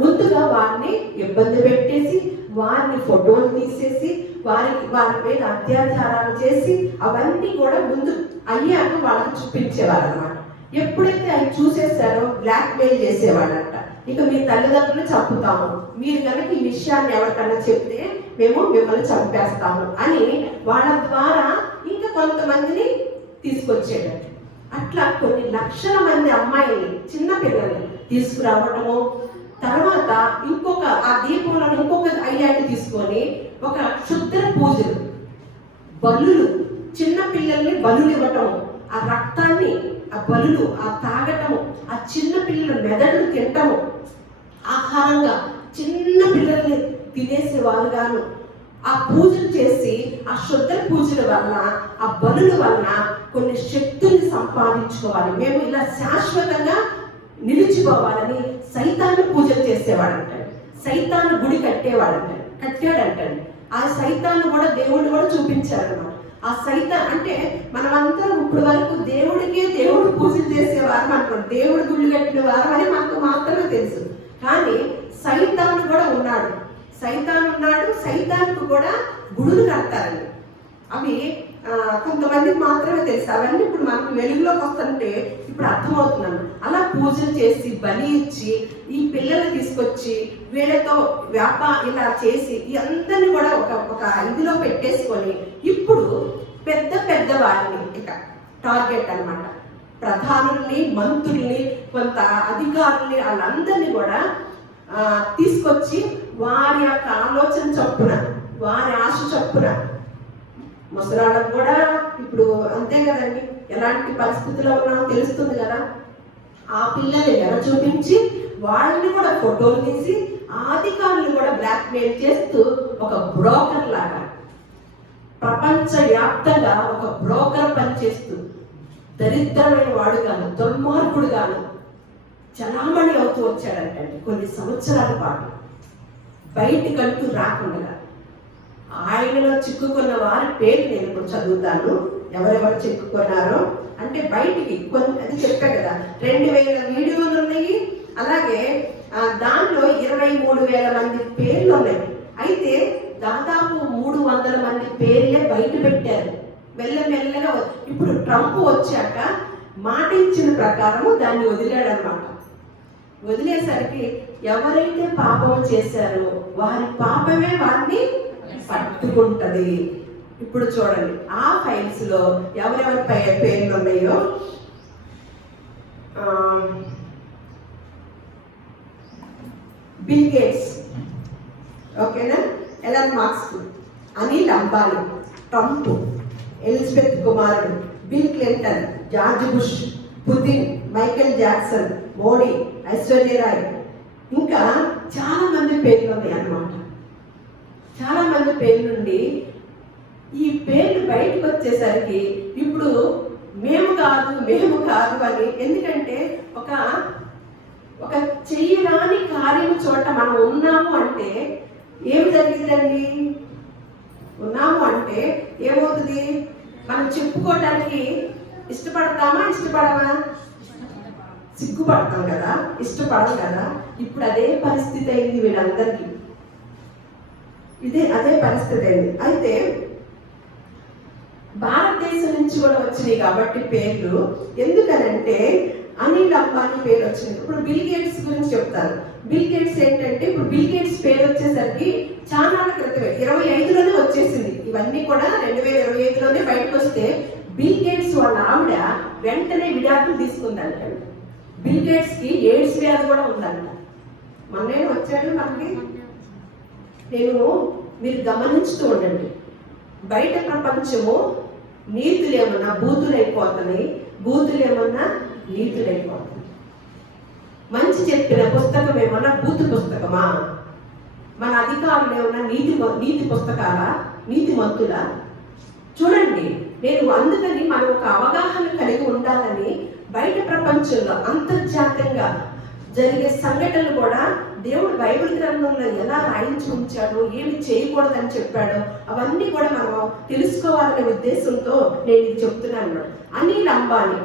ముందుగా వారిని ఇబ్బంది పెట్టేసి, వారిని ఫోటోలు తీసేసి, వారి మీద అత్యాచారాలు చేసి, అవన్నీ కూడా ముందు అయ్యాక వాళ్ళకి చూపించేవారు అనమాట. ఎప్పుడైతే అవి చూసేసారో బ్లాక్ మెయిల్ చేసేవాడంట. ఇక మీ తల్లిదండ్రులు చంపుతాము, మీరు కనుక ఈ విషయాన్ని ఎవరికన్నా చెప్తే మేము మిమ్మల్ని చంపేస్తాము అని వాళ్ళ ద్వారా ఇంకా కొంతమందిని తీసుకొచ్చేటట్టు. అట్లా కొన్ని లక్షల మంది అమ్మాయిల్ని, చిన్న పిల్లల్ని తీసుకురావటము. తర్వాత ఆ దీపంలో ఇంకొక ఐలాండ్ తీసుకొని ఒక క్షుద్ర పూజలు, బలులు, చిన్న పిల్లల్ని బలులు ఇవ్వటము, ఆ రక్తాన్ని, ఆ బలులు, ఆ తాగటము, ఆ చిన్న పిల్లల మెదడులు తింటము, ఆహారంగా చిన్న పిల్లల్ని తినేసేవారు గాను. ఆ పూజలు చేసి, ఆ శుద్ధ పూజల వల్ల, ఆ బలుల వల్ల కొన్ని శక్తుల్ని సంపాదించుకోవాలి, మేము ఇలా శాశ్వతంగా నిలిచిపోవాలని సైతాన్ని పూజలు చేసేవాడంటాడు. సైతాన్ని గుడి కట్టాడంటాడు. ఆ సైతాన్ని కూడా దేవుడు కూడా చూపించారన్నమాట. ఆ సైతాన్ అంటే మనమంతా ఇప్పుడు వరకు దేవుడు పూజలు చేసేవారు అనుకోండి, దేవుడు గుళ్ళు కట్టిన వారు అని మనకు మాత్రమే తెలుసు. కానీ సైతాను కూడా ఉన్నాడు. సైతానికి కూడా గుడులు కడతారండి. అవి కొంతమందికి మాత్రమే తెలుసు. అవన్నీ ఇప్పుడు మనకు వెలుగులోకి వస్తుంటే ఇప్పుడు అర్థమవుతున్నాను. అలా పూజలు చేసి, బలి ఇచ్చి, ఈ పిల్లల్ని తీసుకొచ్చి వీళ్ళతో ఇలా చేసి అందరినీ కూడా ఒక ఇదిలో పెట్టేసుకొని, ఇప్పుడు పెద్ద వారిని ఇక టార్గెట్ అనమాట. ప్రధానుల్ని, మంత్రుల్ని, కొంత అధికారుల్ని, వాళ్ళందరినీ కూడా తీసుకొచ్చి వారి యొక్క ఆలోచన చొప్పున, వారి ఆశ చొప్పున, ముసలాళ్ళకు కూడా ఇప్పుడు అంతే కదండి, ఎలాంటి పరిస్థితుల్లో ఉన్నామో తెలుస్తుంది కదా. ఆ పిల్లల్ని ఎర చూపించి వాళ్ళని కూడా ఫోటోలు తీసి ఆ అధికారులు కూడా బ్లాక్మెయిల్ చేస్తూ ఒక బ్రోకర్ లాగా ప్రపంచవ్యాప్తంగా ఒక బ్రోకర్ పనిచేస్తూ దరిద్రమైన వాడుగాను, దుర్మార్గుడుగాను చలామణి అవుతూ వచ్చాడంటండి. కొన్ని సంవత్సరాల పాటు బయటికంటూ రాకుండా. ఆయనలో చిక్కుకున్న వారి పేరు నేను ఇప్పుడు చదువుతాను, ఎవరెవరు చిక్కుకున్నారో. అంటే బయటికి అది చెప్పా కదా, 2000 వీడియోలు ఉన్నాయి. అలాగే దాంట్లో 23,000 మంది పేర్లు ఉన్నాయి. అయితే దాదాపు 300 మంది పేర్లే బయట పెట్టారు మెల్లమెల్లగా. ఇప్పుడు ట్రంప్ వచ్చాక మాట ఇచ్చిన ప్రకారము దాన్ని వదిలాడనమాట. వదిలేసరికి ఎవరైతే పాపం చేశారో వారి పాపమే వారిని పట్టుకుంటది. ఇప్పుడు చూడండి, ఆ ఫైల్స్ లో ఎవరెవరి పేర్లు ఉన్నాయో, బిల్ గేట్స్, ఓకేనా, Elon Musk, Anil Ambani, Trump, Elizabeth కుమారుడు, Bill Clinton, George Bush, Putin, Michael Jackson, Modi, Aishwarya Rai, ఇంకా చాలా మంది పేర్లు ఉన్నాయి అన్నమాట. చాలా మంది పేర్ల నుండి ఈ పేర్లు బయటకు వచ్చేసరికి ఇప్పుడు మేము కాదు అని, ఎందుకంటే ఒక చెయ్యరాని కార్యం చోట మనం ఉన్నాము అంటే ఏమి జరిగిందండి? ఉన్నాము అంటే ఏమవుతుంది? మనం చెప్పుకోవటానికి ఇష్టపడమా? సిగ్గుపడతాం కదా, ఇష్టపడం కదా. ఇప్పుడు అదే పరిస్థితి అయింది వీళ్ళందరికీ. అదే పరిస్థితి అయింది. అయితే భారతదేశం నుంచి కూడా వచ్చినాయి కాబట్టి పేర్లు. ఎందుకనంటే అనిల్ అంబానీ పేరు వచ్చింది. ఇప్పుడు బిల్ గేట్స్ గురించి చెప్తాను. బిల్ గేట్స్ ఏంటంటే, ఇప్పుడు బిల్ గేట్స్ పేరు వచ్చేసరికి చాలా క్రితమే 25లోనే వచ్చేసింది. ఇవన్నీ కూడా 2025లోనే బయటకు వస్తే బిల్ గేట్స్ వాళ్ళ ఆవిడ వెంటనే విడాకులు తీసుకుందంట. బిల్ గేట్స్ కి ఎయిడ్స్ వ్యాధి కూడా ఉందంట. మొన్నే వచ్చాడు మనకి. మీరు గమనించుతూ ఉండండి, బయట ప్రపంచము నీతులేమన్నా బూతులైపోతున్నాయి, బూతులేమన్నా నీతులైపోతున్నాయి. మంచి చెప్పిన పుస్తకం ఏమన్నా బూతు పుస్తకమా? మన అధికారులు ఏమన్నా నీతి పుస్తకాలా, నీతి మంతులా? చూడండి, అందుకని మనం ఒక అవగాహన కలిగి ఉండాలని బయట ప్రపంచంలో అంతర్జాతీయంగా జరిగే సంఘటనలు కూడా దేవుడు బైబిల్ గ్రంథంలో ఎలా రాయించి ఉంచాడో, ఏమి చేయకూడదని చెప్పాడో అవన్నీ కూడా మనం తెలుసుకోవాలనే ఉద్దేశంతో నేను ఇది చెప్తున్నాను. అనిల్ అంబానీ,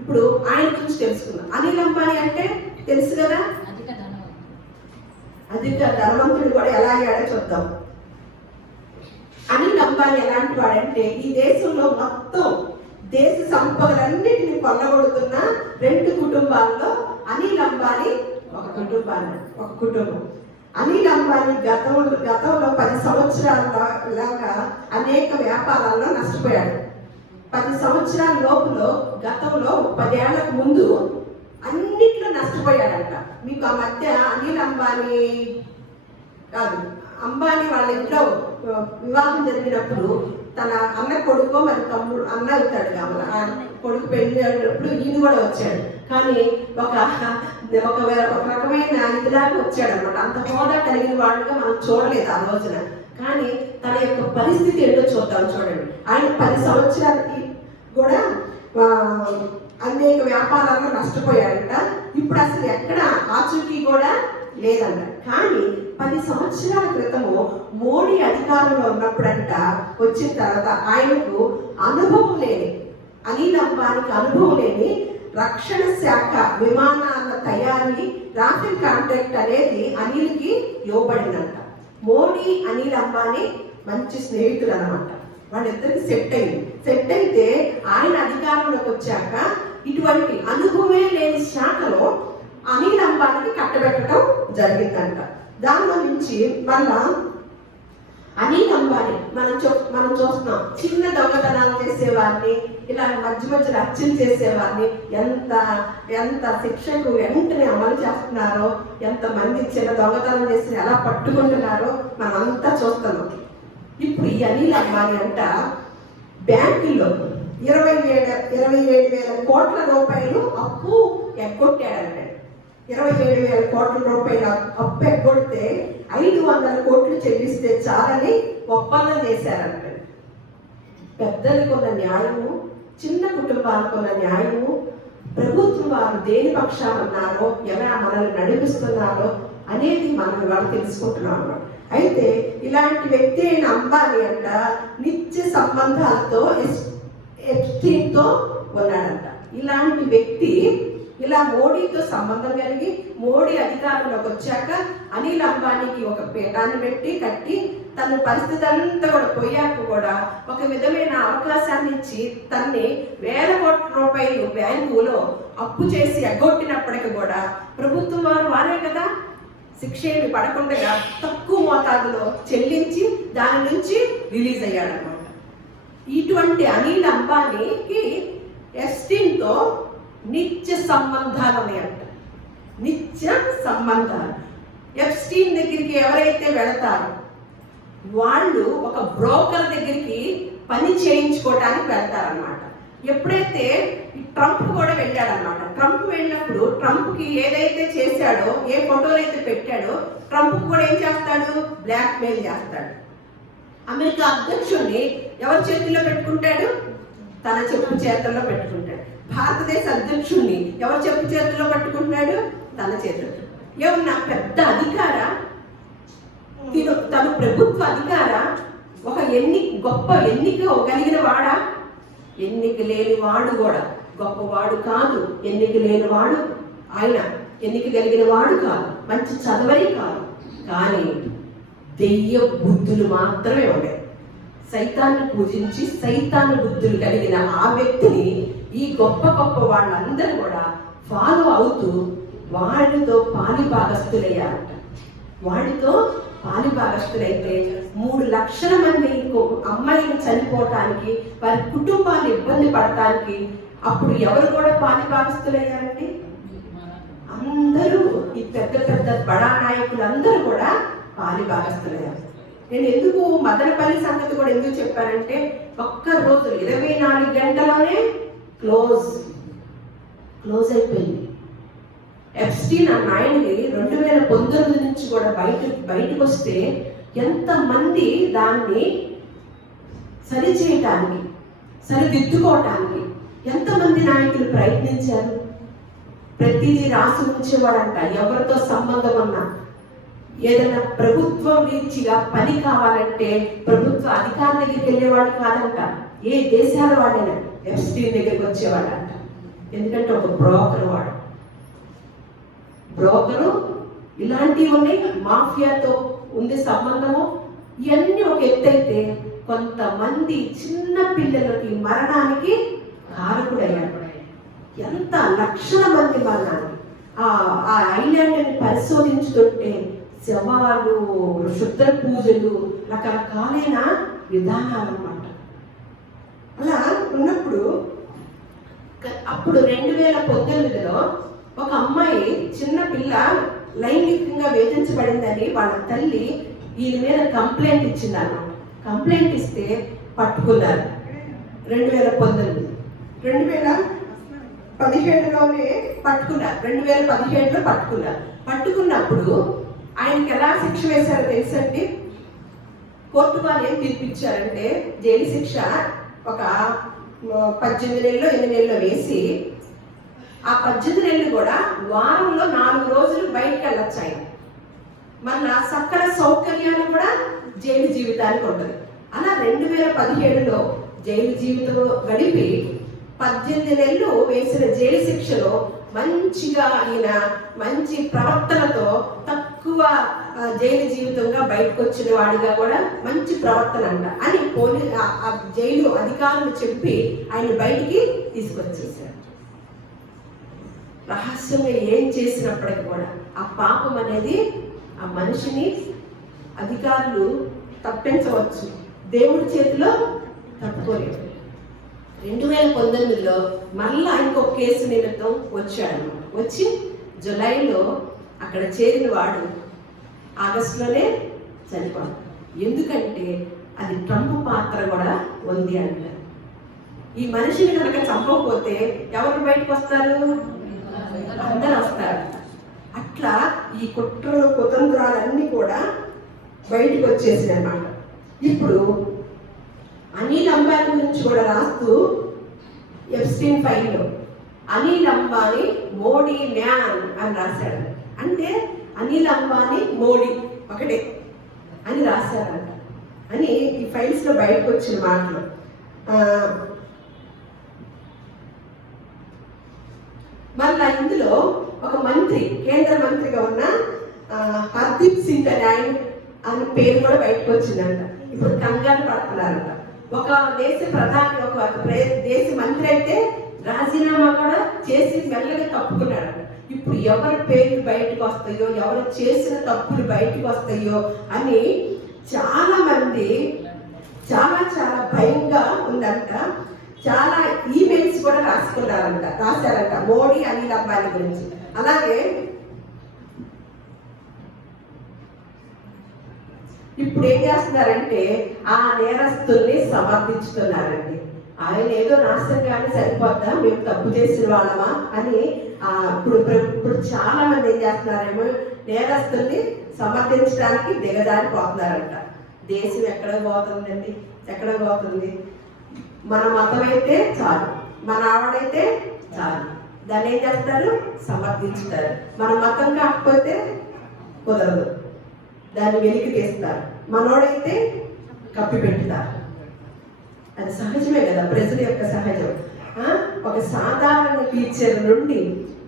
ఇప్పుడు ఆయన గురించి తెలుసుకుందాం. అనిల్ అంబానీ అంటే తెలుసు కదా, అధిక ధనవంతుడు కూడా ఎలా అయ్యాడో చూద్దాం. అనిల్ అంబానీ ఎలాంటి వాడంటే, ఈ దేశంలో మొత్తం దేశ సంపదలన్నిటిని కొల్లగొడుతున్న 2 కుటుంబాల్లో అనిల్ అంబానీ ఒక కుటుంబం. అనిల్ అంబానీ గతంలో 10 సంవత్సరాలలాగా అనేక వ్యాపారాల్లో నష్టపోయాడు. 10 సంవత్సరాల లోపులో, గతంలో 10 ఏళ్లకు ముందు అన్నిట్లో నష్టపోయాడంట. మీకు ఆ మధ్య అనిల్ అంబానీ కాదు, అంబానీ వాళ్ళ ఇంట్లో వివాహం జరిగినప్పుడు తన అన్న కొడుకు మరి తమ్ముడు అన్న అవుతాడు కాబట్టి ఆ కొడుకు పెళ్లి అయినప్పుడు ఈయన కూడా వచ్చాడు. కానీ ఒక రకమైన ఇదిలాగా వచ్చాడు అనమాట. అంత హోదా కలిగిన వాళ్ళుగా మనం చూడలేదు ఆ రోజున. కానీ తన యొక్క పరిస్థితి ఏంటో చూద్దాం. చూడండి, ఆయన 10 సంవత్సరాలకి కూడా అనేక వ్యాపారాల్లో నష్టపోయాడంట. ఇప్పుడు అసలు ఎక్కడ ఆచూకీ కూడా లేదంట. కానీ 10 సంవత్సరాల క్రితము మోడీ అధికారంలో ఉన్నప్పుడంట, వచ్చిన తర్వాత ఆయనకు అనుభవం లేని, అనిల్ అంబానీకి అనుభవం లేని రక్షణ శాఖ విమానాల తయారీ రాఫెల్ కాంట్రాక్ట్ అనేది అనిల్కి ఇవ్వబడిందంట. మోడీ అనిల్ అంబానీ మంచి స్నేహితులు అనమాట. వాళ్ళిద్దరికి సెట్ అయితే ఆయన అధికారంలోకి వచ్చాక ఇటువంటి అనుభవమే లేని శాఖలో అనిల్ అంబానీకి కట్టబెట్టడం జరిగిందంట. దానిలో నుంచి మళ్ళా అనిల్ అంబానీ మనం చూస్తున్నాం, చిన్న దొంగతనాలు చేసేవారిని, ఇలా మధ్య హత్యలు చేసేవారిని ఎంత శిక్షకు వెంటనే అమలు చేస్తున్నారో, ఎంతమంది చిన్న దొంగతనం చేసి ఎలా పట్టుకుంటున్నారో మనం అంతా చూస్తున్నాం. ఇప్పుడు ఈ అనిల్ అంబానీ అంట బ్యాంకుల్లో 27,000 కోట్ల రూపాయలు అప్పు ఎగ్గొట్టాడంట. 27,000 కోట్ల రూపాయల అప్పు ఎగ్గొడితే 500 కోట్లు చెల్లిస్తే చాలని ఒప్పందం చేశారంట. పెద్దలకు ఉన్న న్యాయము, చిన్న కుటుంబాలకు ఉన్న న్యాయము, ప్రభుత్వం వారు దేని పక్షామన్నారో, ఎలా మనల్ని నడిపిస్తున్నారో అనేది మనం ఇవాళ తెలుసుకుంటున్నాం అన్నమాట. అయితే ఇలాంటి వ్యక్తి అయిన అంబానీ అంట నిత్య సంబంధాలతో ఎప్స్టీన్తో ఉన్నాడంట. ఇలాంటి వ్యక్తి ఇలా మోడీతో సంబంధం కలిగి, మోడీ అధికారంలోకి వచ్చాక అనిల్ అంబానీకి ఒక పీఠాన్ని కట్టి తన పరిస్థితి అంతా కూడా పోయాక కూడా ఒక విధమైన అవకాశాన్ని ఇచ్చి తన్ని 1000 కోట్ల రూపాయలు బ్యాంకులో అప్పు చేసి ఎగ్గొట్టినప్పటికీ కూడా ప్రభుత్వం వారే కదా శిక్ష ఏమి పడకుండా తక్కువ మోతాదులో చెల్లించి దాని నుంచి రిలీజ్ అయ్యాడనమాట. ఇటువంటి అనిల్ అంబానీకి ఎస్టీన్తో నిత్య సంబంధాలు ఉన్నాయంట. నిత్య సంబంధాలు. ఎప్స్టీన్ దగ్గరికి ఎవరైతే వెళతారో వాళ్ళు ఒక బ్రోకర్ దగ్గరికి పని చేయించుకోవడానికి వెళ్తారనమాట. ఎప్పుడైతే ఈ ట్రంప్ కూడా వెళ్ళాడనమాట. ట్రంప్ వెళ్ళినప్పుడు ట్రంప్కి ఏదైతే చేశాడో, ఏ ఫోటోలు అయితే పెట్టాడో, ట్రంప్ కూడా ఏం చేస్తాడు? బ్లాక్ మెయిల్ చేస్తాడు. అమెరికా అధ్యక్షుడిని ఎవరి చేతుల్లో పెట్టుకుంటాడు? తన చెప్పు చేతుల్లో పెట్టుకుంటాడు. భారతదేశ అధ్యక్షుడిని ఎవరు చెప్పు చేతుల్లో పట్టుకుంటాడు? తన చేతుల్లో. ఏమన్నా పెద్ద అధికార, తను ప్రభుత్వ అధికార, ఒక గొప్ప ఎన్నిక కలిగిన వాడా? ఎన్నిక లేని వాడు కూడా గొప్పవాడు కాదు. ఎన్నిక లేని వాడు ఆయన ఎన్నిక కలిగిన వాడు కాదు. మంచి చదవని కాదు. కానీ దెయ్య బుద్ధులు మాత్రమే ఉన్నాయి. సైతాన్ని పూజించి సైతాను బుద్ధులు కలిగిన ఆ వ్యక్తిని ఈ గొప్ప గొప్ప వాళ్ళందరూ కూడా ఫాలో అవుతూ వాడితో పాలిభాగస్తులయ్యారంట. వాడితో పాలిభాగస్తులైతే 3 లక్షల మంది అమ్మాయిలు చనిపోవటానికి, వారి కుటుంబాలు ఇబ్బంది పడటానికి అప్పుడు ఎవరు కూడా పాలిభాగస్తులయ్యారండి? అందరూ ఈ పెద్ద పెద్ద బడా నాయకులు అందరూ కూడా పాలిభాగస్తులయ్యారు. నేను ఎందుకు మదనపల్లి సంగతి కూడా ఎందుకు చెప్పానంటే, ఒక్క రోజు 24 గంటలోనే క్లోజ్ అయిపోయింది. ఎప్స్టీన్ అన్న ఆయనకి 2019 నుంచి కూడా బయటకు వస్తే ఎంతమంది దాన్ని సరిచేయటానికి, సరిదిద్దుకోవటానికి ఎంతమంది నాయకులు ప్రయత్నించారు. ప్రతిదీ రాసి ఉంచేవాడంట. ఎవరితో సంబంధం ఉన్నా, ఏదైనా ప్రభుత్వం రీతిగా పని కావాలంటే ప్రభుత్వ అధికారి దగ్గరికి వెళ్ళేవాడు కాదంట. ఏ దేశాల వాడైనా ఎప్స్టీన్ దగ్గరికి వచ్చేవాడంట. ఎందుకంటే ఒక బ్రోకరు ఇలాంటివి ఉన్నాయి. మాఫియాతో ఉంది సంబంధము. ఇవన్నీ ఒక ఎత్తైతే కొంతమంది చిన్న పిల్లలకి మరణానికి కారకుడయ్యాడు. ఎంత లక్షల మంది మరణానికి. ఆ ఐలాండ్ని పరిశోధించుతుంటే శవాలు, శుద్ర పూజలు, రకరకాలైన విధానాలు అన్నమాట. అలా ఉన్నప్పుడు అప్పుడు 2019లో ఒక అమ్మాయి, చిన్న పిల్ల లైంగికంగా వేధించబడిందని వాళ్ళ తల్లి ఈయన మీద కంప్లైంట్ ఇచ్చిందన్నమాట. కంప్లైంట్ ఇస్తే పట్టుకున్నారు. 2019 2017లోనే పట్టుకున్నారు. 2017లో పట్టుకున్నారు. పట్టుకున్నప్పుడు ఆయనకి ఎలా శిక్ష వేశారో తెలుసండి? కోర్టు వాళ్ళు ఏం తీర్పిచ్చారంటే, జైలు శిక్ష ఒక 18 నెలలో 8 నెలలో వేసి, ఆ 18 నెలలు కూడా వారంలో 4 రోజులు బయటకు వెళ్ళొచ్చు ఆయన. మళ్ళా సకల సౌకర్యాలు కూడా జైలు జీవితానికి ఉంటుంది. అలా 2017లో జైలు జీవితం గడిపి 18 నెలలు వేసిన జైలు శిక్షలో మంచిగా ఆయన మంచి ప్రవర్తనతో తక్కువ జైలు జీవితంగా బయటకు వచ్చిన వాడిగా కూడా మంచి ప్రవర్తన అంట అని జైలు అధికారులు చెప్పి ఆయన బయటికి తీసుకొచ్చేసారు. రహస్యంగా ఏం చేసినప్పటికీ కూడా ఆ పాపం అనేది ఆ మనిషిని అధికారులు తప్పించవచ్చు, దేవుడి చేతిలో తప్పుకోలేరు. 2019లో మళ్ళీ ఇంకొక కేసు నిమిత్తం వచ్చాడు. వచ్చి జులైలో అక్కడ చేరిన వాడు ఆగస్టులోనే చనిపోయాడు. ఎందుకంటే అది ట్రంప్ పాత్ర కూడా ఉంది అంట. ఈ మనిషిని కనుక చంపకపోతే ఎవరు బయటకు వస్తారు? అందరూ వస్తారు. అట్లా ఈ కుట్రలు కుతంత్రాలన్నీ కూడా బయటకు వచ్చేసాయి అన్నమాట. ఇప్పుడు అనిల్ అంబానీ గురించి కూడా రాస్తూ ఎప్స్టీన్ ఫైల్లో అనిల్ అంబానీ మోడీ మ్యాన్ అని రాశాడు. అంటే అనిల్ అంబానీ మోడీ ఒకటే అని రాశారంట అని ఈ ఫైల్స్లో బయటకు వచ్చిన మాటలు. మళ్ళీ ఇందులో ఒక మంత్రి, కేంద్ర మంత్రిగా ఉన్న హర్దీప్ సింగ్ అని ఆయన పేరు కూడా బయటకు వచ్చిందంట. ఇప్పుడు కంగారు పడుతున్నారంట. ఒక దేశ ప్రధాని, ఒక దేశ మంత్రి అయితే రాజీనామా కూడా చేసి మెల్లగా తప్పుకున్నాడంట. ఇప్పుడు ఎవరి పేర్లు బయటకు వస్తాయో, ఎవరు చేసిన తప్పులు బయటకు వస్తాయో అని చాలా మంది చాలా భయంగా ఉందంట. చాలా ఈమెయిల్స్ కూడా రాశారంట మోడీ అనిల్ అంబానీ గురించి. అలాగే ఇప్పుడు ఏం చేస్తున్నారంటే ఆ నేరస్తుల్ని సమర్థించుతున్నారండి. ఆయన ఏదో నాశనంగానే సరిపోద్దా, మేము తప్పు చేసిన వాళ్ళమా అని ఇప్పుడు చాలా మంది ఏం చేస్తున్నారేమో నేరస్తుల్ని సమర్థించడానికి దిగజారిపోతున్నారంట. దేశం ఎక్కడ పోతుందండి? ఎక్కడ పోతుంది? మన మతం అయితే చాలు, మన ఆవిడైతే చాలు, దాన్ని ఏం చేస్తారు? సమర్థించుతారు. మన మతం కాకపోతే కుదరదు, దాన్ని వెలికి తీస్తారు. మనోడైతే కప్పి పెడతారు. అది సహజమే కదా, ప్రజల యొక్క సహజం. ఒక సాధారణ టీచర్ నుండి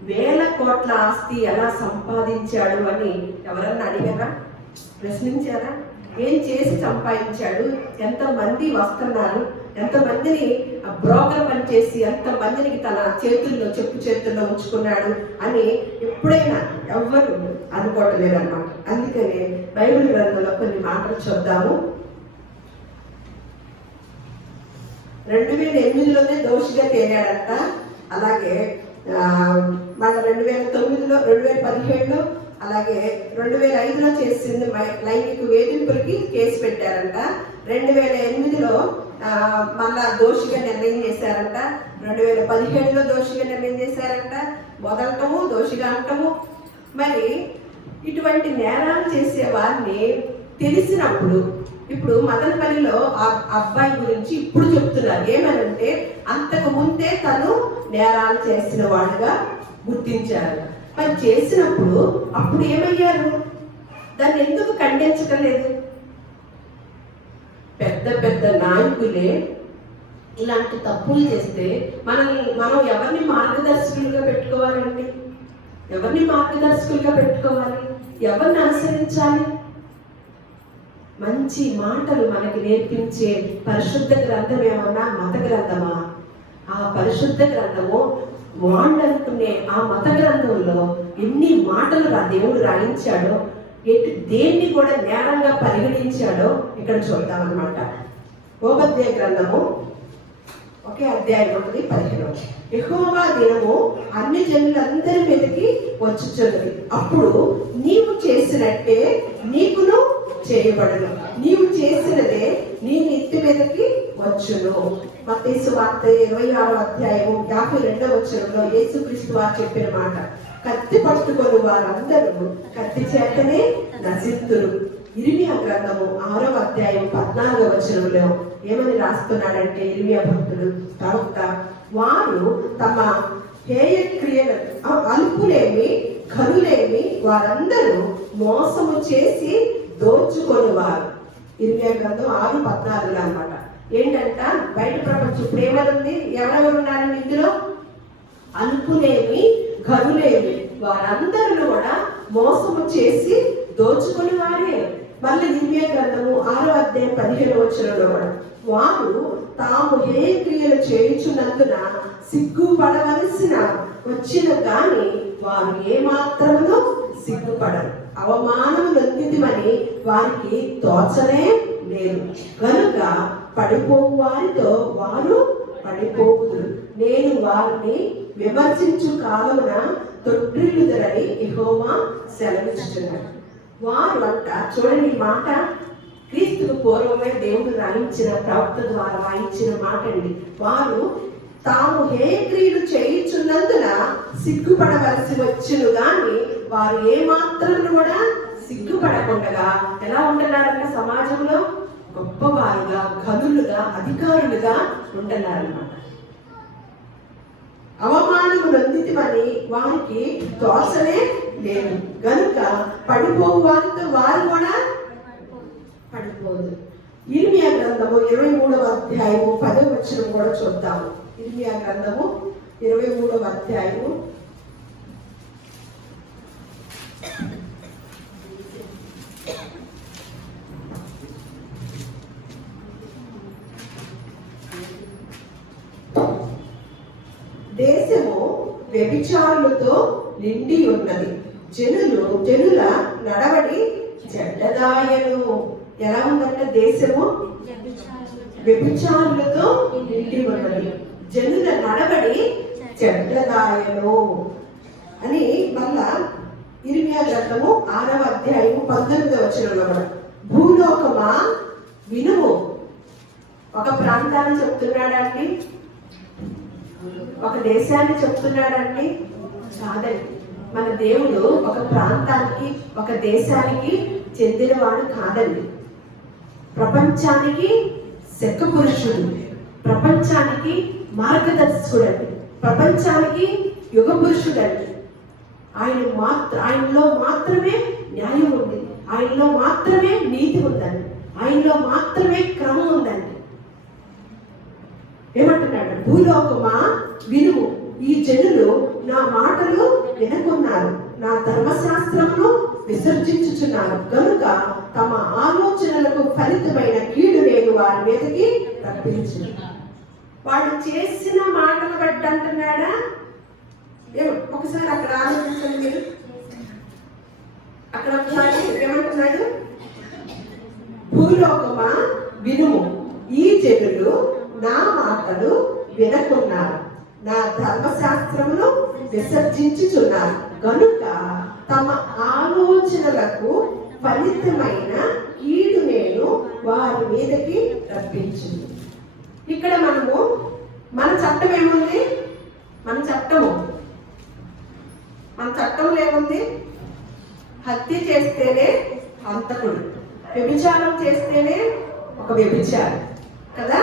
వేల కోట్ల ఆస్తి ఎలా సంపాదించాడు అని ఎవరన్నా అడిగారా? ప్రశ్నించారా? ఏం చేసి సంపాదించాడు, ఎంతమంది వస్తున్నారు, ఎంతమందిని బ్రోకర్ పని చేసి ఎంతమందిని తన చెప్పు చేతుల్లో ఉంచుకున్నాడు అని ఎప్పుడైనా ఎవ్వరు అనుకోవట్లేదు అన్నమాట. అందుకనే బైబిల్ గ్రంథంలో కొన్ని మాటలు చూద్దాము. 2008లోనే దోషిగా తేలాడంట. అలాగే మన 2009లో 2017లో అలాగే 2005లో చేసింది లైంగిక వేధింపులకి కేసు పెట్టారంట. 2008లో మళ్ళా దోషిగా నిర్ణయం చేశారంట. 2017లో దోషిగా నిర్ణయం చేశారంట. మొదలటము దోషిగా అంటము. మరి ఇటువంటి నేరాలు చేసే వారిని తెలిసినప్పుడు ఇప్పుడు మదనపల్లిలో ఆ అబ్బాయి గురించి ఇప్పుడు చెప్తున్నారు. ఏమనంటే అంతకు ముందే తను నేరాలు చేసిన వాడుగా గుర్తించారు. మరి చేసినప్పుడు అప్పుడు ఏమయ్యారు? దాన్ని ఎందుకు ఖండించటం లేదు? పెద్ద పెద్ద నాయకులే ఇలాంటి తప్పులు చేస్తే మనం ఎవరిని మార్గదర్శకులుగా పెట్టుకోవాలండి? ఎవరిని మార్గదర్శకులుగా పెట్టుకోవాలి? ఎవరిని అనుసరించాలి? మంచి మాటలు మనకి నేర్పించే పరిశుద్ధ గ్రంథం ఏమన్నా మత గ్రంథమా? ఆ పరిశుద్ధ గ్రంథము వాళ్ళు అనుకునే ఆ మత గ్రంథంలో ఎన్ని మాటలు దేవుడు రాయించాడో, దేన్ని కూడా నేరంగా పరిగణించాడో ఇక్కడ చూద్దామన్నమాట. ఓబద్య గ్రంథము 1:15. యెహోవా దినము అన్ని జనులందరి మీదకి వచ్చుచున్నది. అప్పుడు నీవు చేసినట్టే నీకును చేయబడును, నీవు చేసినదే నీ నెత్తి మీదకి వచ్చును. మత్తయి సువార్త 26:52 యేసుక్రీస్తు వారు చెప్పిన మాట. కత్తి పట్టుకొని వారందరూ కత్తి చేతనే నశిస్తురు. ఇర్మియా గ్రంథము 6:14 ఏమని రాస్తున్నాడంటే ఇర్మియా భక్తుడు ప్రవక్త, వారు తమ హేయ క్రియలు అల్పులేమి ఘనులేమి వారందరూ మోసము చేసి దోచుకొని వారు. ఇర్మియా గ్రంథం 6:14 అన్నమాట. ఏంటంట? బయట ప్రపంచం ఇప్పుడు ఏమనుంది? ఎవరెవరు ఉన్నారండి ఇందులో? అల్పులేమి ఘనులేమి వారందరూ కూడా మోసము చేసి దోచుకొని వారే. మళ్ళీ ఇర్మియా గ్రంథము 6:15 కూడా వారు తాము ఏ క్రియలు చేయుచున్నందున సిగ్గుపడవలసిన వచ్చిన కానీ వారు ఏమాత్రమును సిగ్గుపడరు. అవమానము నొందితిమని వారికి తోచనే లేదు. కనుక పడిపోవు వారితో వారు పడిపోవుదురు. నేను వారిని విమర్శించు కాలమున తొట్టిల్లుదరని యెహోవా సెలవిస్తున్నాడు. వారు అంట, చూడండి ఈ మాట క్రీస్తుకు పూర్వమే దేవుడు రాయించిన ప్రవక్త ద్వారా రాయించిన మాట అండి. వారు తాము ఏ క్రియలు చేయుచున్నందున సిగ్గుపడవలసి వచ్చును గాని వారు ఏమాత్రం కూడా సిగ్గుపడకుండా ఎలా ఉంటున్నారంటే సమాజంలో గొప్పవారుగా, ఘనులుగా, అధికారులుగా ఉంటున్నారన్నమాట. అవమానము నొందితిమని వారికి తోచనే లేదు. గనుక పడిపోవు వారితో వారు కూడా పడిపోదు. ఇర్మియా గ్రంథము 23:10 కూడా చూద్దాము. ఇర్మియా గ్రంథము 23:10. దేశము వ్యభిచారులతో నిండి ఉన్నది, జనుల నడవడి చెడ్డదాయను. ఎలా ఉందంట? దేశము వ్యభిచారులతో నిండి ఉన్నది, జనుల నడవడి చెడ్డదాయను అని మళ్ళా ఇర్మియా గ్రంథము 6:19 కూడా భూలోకమా వినుము. ఒక ప్రాంతాన్ని చెప్తున్నాడండి, ఒక దేశాన్ని చెప్తున్నాడండి? కాదండి. మన దేవుడు ఒక ప్రాంతానికి, ఒక దేశానికి చెందినవాడు కాదండి. ప్రపంచానికి శక పురుషుడు, ప్రపంచానికి మార్గదర్శకుడు అండి, ప్రపంచానికి యుగ పురుషుడండి. ఆయనలో మాత్రమే న్యాయం ఉంది, ఆయనలో మాత్రమే నీతి ఉందండి, ఆయనలో మాత్రమే క్రమం ఉందండి. ఏమంటున్నాడు? భూలోకమా వినుము, ఈ జనులు నా మాటలు వినకున్నారు, నా ధర్మశాస్త్రమును విసర్జించుచున్నారు కనుక తమ ఆలోచనలకు ఫలితమైన కీడు నేను వారి మీదకి రప్పించు. వాడు చేసిన మాటలు బట్టి అంటున్నాడా? ఒకసారి అక్కడ ఆలోచించండి మీరు. అక్కడ ఒకసారి ఏమంటున్నాడు? భూలోకమా వినుము, ఈ జనులు నా మాటలు వినకున్నారు, నా ధర్మశాస్త్రమును విసర్జించుచున్నారు కనుక తమ ఆలోచనలకు ఫలితమైన కీడు నేను వారి మీదకి రప్పించింది. ఇక్కడ మన చట్టం ఏముంది? మన చట్టంలో ఏముంది? హత్య చేస్తేనే హంతకుడు, వ్యభిచారం చేస్తేనే ఒక వ్యభిచారం కదా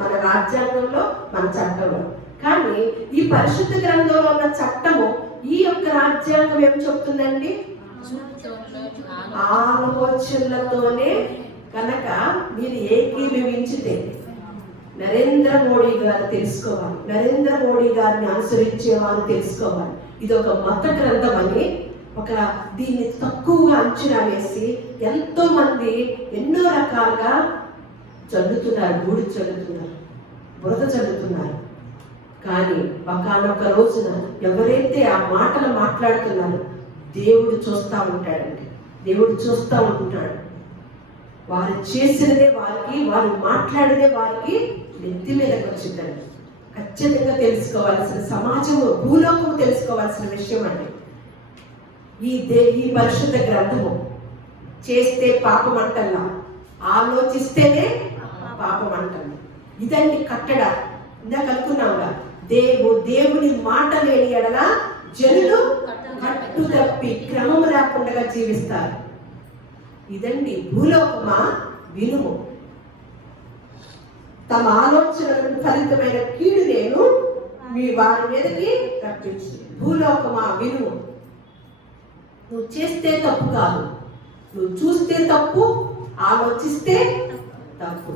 మన రాజ్యాంగంలో, మన చట్టంలో. కానీ ఈ పరిశుద్ధ గ్రంథంలో ఉన్న చట్టము, ఈ యొక్క రాజ్యాంగం ఏం చెప్తుందండి? ఆలోచనలతోనే కనుక మీరు ఏకీభవించితే నరేంద్ర మోడీ గారు తెలుసుకోవాలి, నరేంద్ర మోడీ గారిని అనుసరించేవారు తెలుసుకోవాలి. ఇది ఒక మత గ్రంథం అని దీన్ని తక్కువగా అంచనా వేసి ఎంతో మంది ఎన్నో రకాలుగా చల్లుతున్నారు, బూడి చల్లుతున్నారు, బురద చల్లుతున్నారు. కానీ ఒకానొక రోజున ఎవరైతే ఆ మాటలు మాట్లాడుతున్నారో దేవుడు చూస్తూ ఉంటాడండి, దేవుడు చూస్తూ ఉంటాడు. వారు చేసినదే వారికి, వారు మాట్లాడితే వారికి నెత్తి మీదకి వచ్చిందండి. ఖచ్చితంగా తెలుసుకోవాల్సిన సమాజము, భూలోకము తెలుసుకోవాల్సిన విషయం అండి. ఈ పరిశుద్ధ గ్రంథము చేస్తే పాపం అంటల్లా, ఆలోచిస్తేనే పాపం అంటల్లా. ఇదండి కట్టడ. ఇందాక అనుకున్నాంగా, దేవుని మాట లేని ఎడల జనులు కట్టు తప్పి క్రమము లేకుండా జీవిస్తారు. ఇదండి భూలోకమా వినుము, తమ ఆలోచనలకు ఫలితమైన కీడు నేను మీ వారి మీదకి రప్పించు. భూలోకమా వినుము. నువ్వు చేస్తే తప్పు కాదు, నువ్వు చూస్తే తప్పు, ఆలోచిస్తే తప్పు.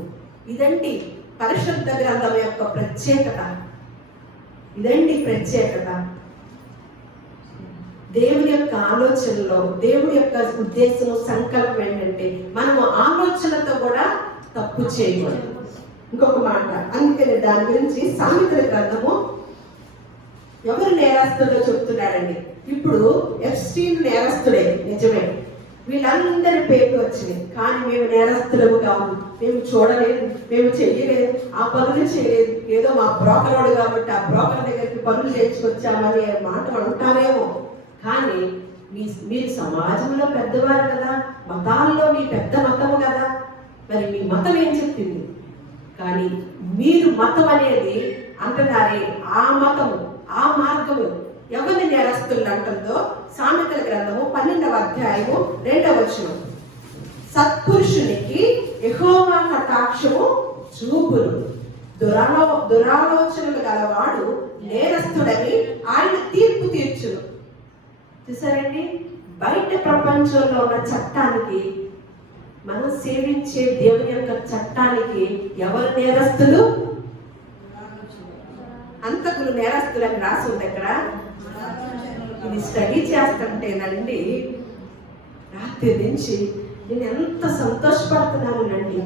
ఇదండి పరిశుద్ధ గ్రంథం యొక్క ప్రత్యేకత. ఇదండి ప్రత్యేకత. దేవుని యొక్క ఆలోచనలో, దేవుని యొక్క ఉద్దేశం, సంకల్పం ఏంటంటే మనము ఆలోచనతో కూడా తప్పు చేయకూడదు. ఇంకొక మాట, అందుకని దాని గురించి సామెతల గ్రంథము ఎవరు నేరస్తులో చెప్తున్నాడండి. ఇప్పుడు ఎప్స్టీన్ నేరస్తుడే, నిజమే. వీళ్ళందరి పేర్లు వచ్చినాయి, కానీ మేము నేరస్తులము కాదు, మేము చూడలేదు, మేము చెయ్యలేదు, ఆ పనులు చేయలేదు, ఏదో మా బ్రోకరోడు కాబట్టి ఆ బ్రోకర్ దగ్గరికి పనులు చేయించుకొచ్చామని మాట అంటారేమో. కానీ మీరు సమాజంలో పెద్దవారు కదా, మతాల్లో మీ పెద్ద మతము కదా, మరి మీ మతం ఏం చెప్పింది? కానీ మీరు మతం అనేది అంటున్నారే, ఆ మతము, ఆ మార్గము ఎవరిని నేరస్తులు అంటుందో సామెతల గ్రంథము 12వ అధ్యాయము 2వ వచనం. సత్పురుషునికి యెహోవా కటాక్షము చూపును, దురాలోచనలు గలవాడు నేరస్తుడని ఆయన తీర్పు తీర్చును. చూసారండి, బయట ప్రపంచంలో ఉన్న చట్టానికి, మనం సేవించే దేవుని యొక్క చట్టానికి ఎవరు నేరస్తులు? అంతకులు నేరస్తులని రాసి ఉంది అక్కడ. ఇది స్టడీ చేస్తుంటేనండి రాత్రి నుంచి నేను ఎంత సంతోషపడుతున్నానండి.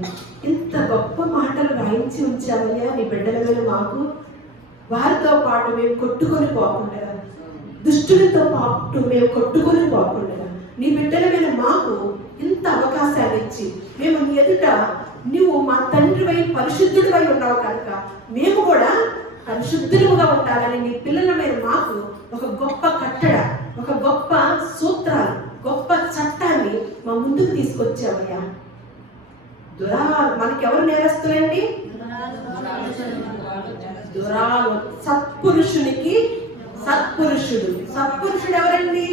ఇంత గొప్ప మాటలు రాయించి ఉంచామయ్యా నీ బిడ్డల మీద మాకు. వారితో పాటు మేము కొట్టుకొని పోకుండా, దుష్టులతో పాటు మేము కొట్టుకొని పోకుండా, నీ బిడ్డల మీద మాకు ఇంత అవకాశాలు ఇచ్చి, మేము నీ ఎదుట నువ్వు మా తండ్రివై పరిశుద్ధుడివై ఉన్నావు కనుక మేము కూడా పరిశుద్ధులుగా ఉండాలని నీ పిల్లల మీద మాకు ఒక గొప్ప కట్టడ, ఒక గొప్ప సూత్రాలు, గొప్ప చట్టాన్ని మా ముందుకు తీసుకొచ్చామయ్యా. మనకెవరు నేరస్తులండి? సత్పురుషునికి సత్పురుషుడు ఎవరండి?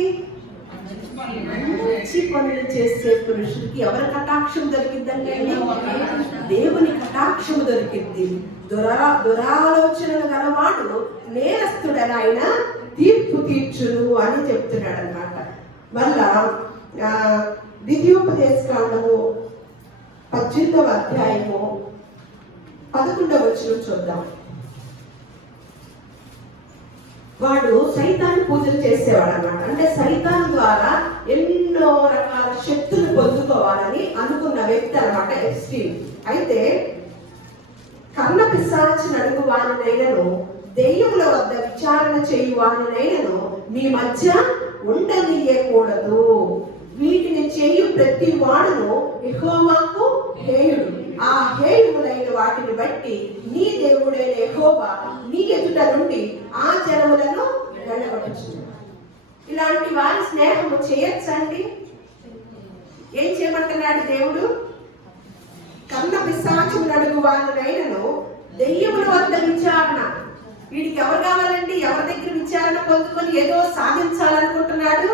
మంచి పనులు చేసే పురుషుడికి ఎవరి కటాక్షం దొరికిందంటే దేవుని కటాక్షం దొరికింది. దురాలోచనలు గలవాడు నేరస్తుడని ఆయన తీర్పు తీర్చును అని చెప్తున్నాడు అన్నమాట. మళ్ళా ద్వితీయోపదేశకాండము 18వ అధ్యాయము 11వ వచనం చూద్దాం. వాడు సైతాన్ పూజలు చేసేవాడు అన్నమాట. అంటే సైతాన్ ద్వారా ఎన్నో రకాల శక్తులు పొందుకోవాలని అనుకున్న వ్యక్తి అన్నమాట ఎప్స్టీన్. అయితే కర్ణ పిశాచిని అడుగు వారినైనను దెయ్యముల వద్ద విచారణ చేయు వారినైనను మీ మధ్య ఉండనీయకూడదు. వీటిని చేయు ప్రతి వాడును యెహోవాకు హేయుడు. ఆ హేయులైన వాటిని బట్టి నీ దేవుడైన యెహోవా నీ ఎదుట నుండి ఆ జనములను వెళ్ళగొట్టుచున్నాడు. ఇలాంటి వారి స్నేహము చేయొచ్చండి? ఏం చేయమంటున్నాడు దేవుడు? కన్న పిశాచములు అడుగు వారినైనను దెయ్యముల వద్ద విచారణ. వీడికి ఎవరు కావాలండి? ఎవరి దగ్గర విచారణ పొందుకొని ఏదో సాధించాలనుకుంటున్నాడు?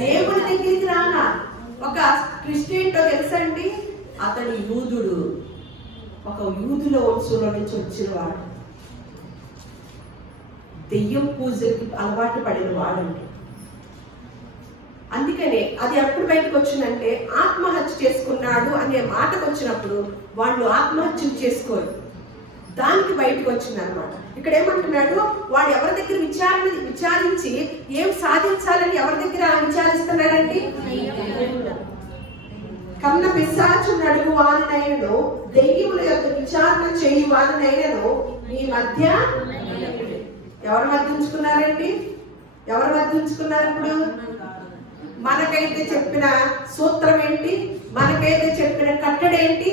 దేవుడి దగ్గరికి రానా? ఒక క్రిస్టియన్తో తెలుసండి, అతడు యూదుడు, ఒక యూదుల వంశంలో నుంచి వచ్చిన వాడు, దెయ్యం పూజకి అలవాటు పడిన వాడండి. అందుకనే అది ఎప్పుడు బయటకు వచ్చిందంటే ఆత్మహత్య చేసుకున్నాడు అనే మాటకు వచ్చినప్పుడు వాళ్ళు ఆత్మహత్యలు చేసుకోరు, దానికి బయటకు వచ్చింది అనమాట. ఇక్కడ ఏమంటున్నాడు? వాడు ఎవరి దగ్గర విచారించి ఏం సాధించాలని ఎవరి దగ్గర విచారిస్తున్నాడండి? కన్న పిశాచుని అడుగు వారినైనను దెయ్యముల యొక్క విచారణ చేయు వారినైనను మీ మధ్య ఎవరి మధ్య ఉంచుకున్నారండి? ఎవరి మధ్య ఉన్నారు ఇప్పుడు? మనకైతే చెప్పిన సూత్రం ఏంటి? మనకైతే చెప్పిన కట్టడేంటి?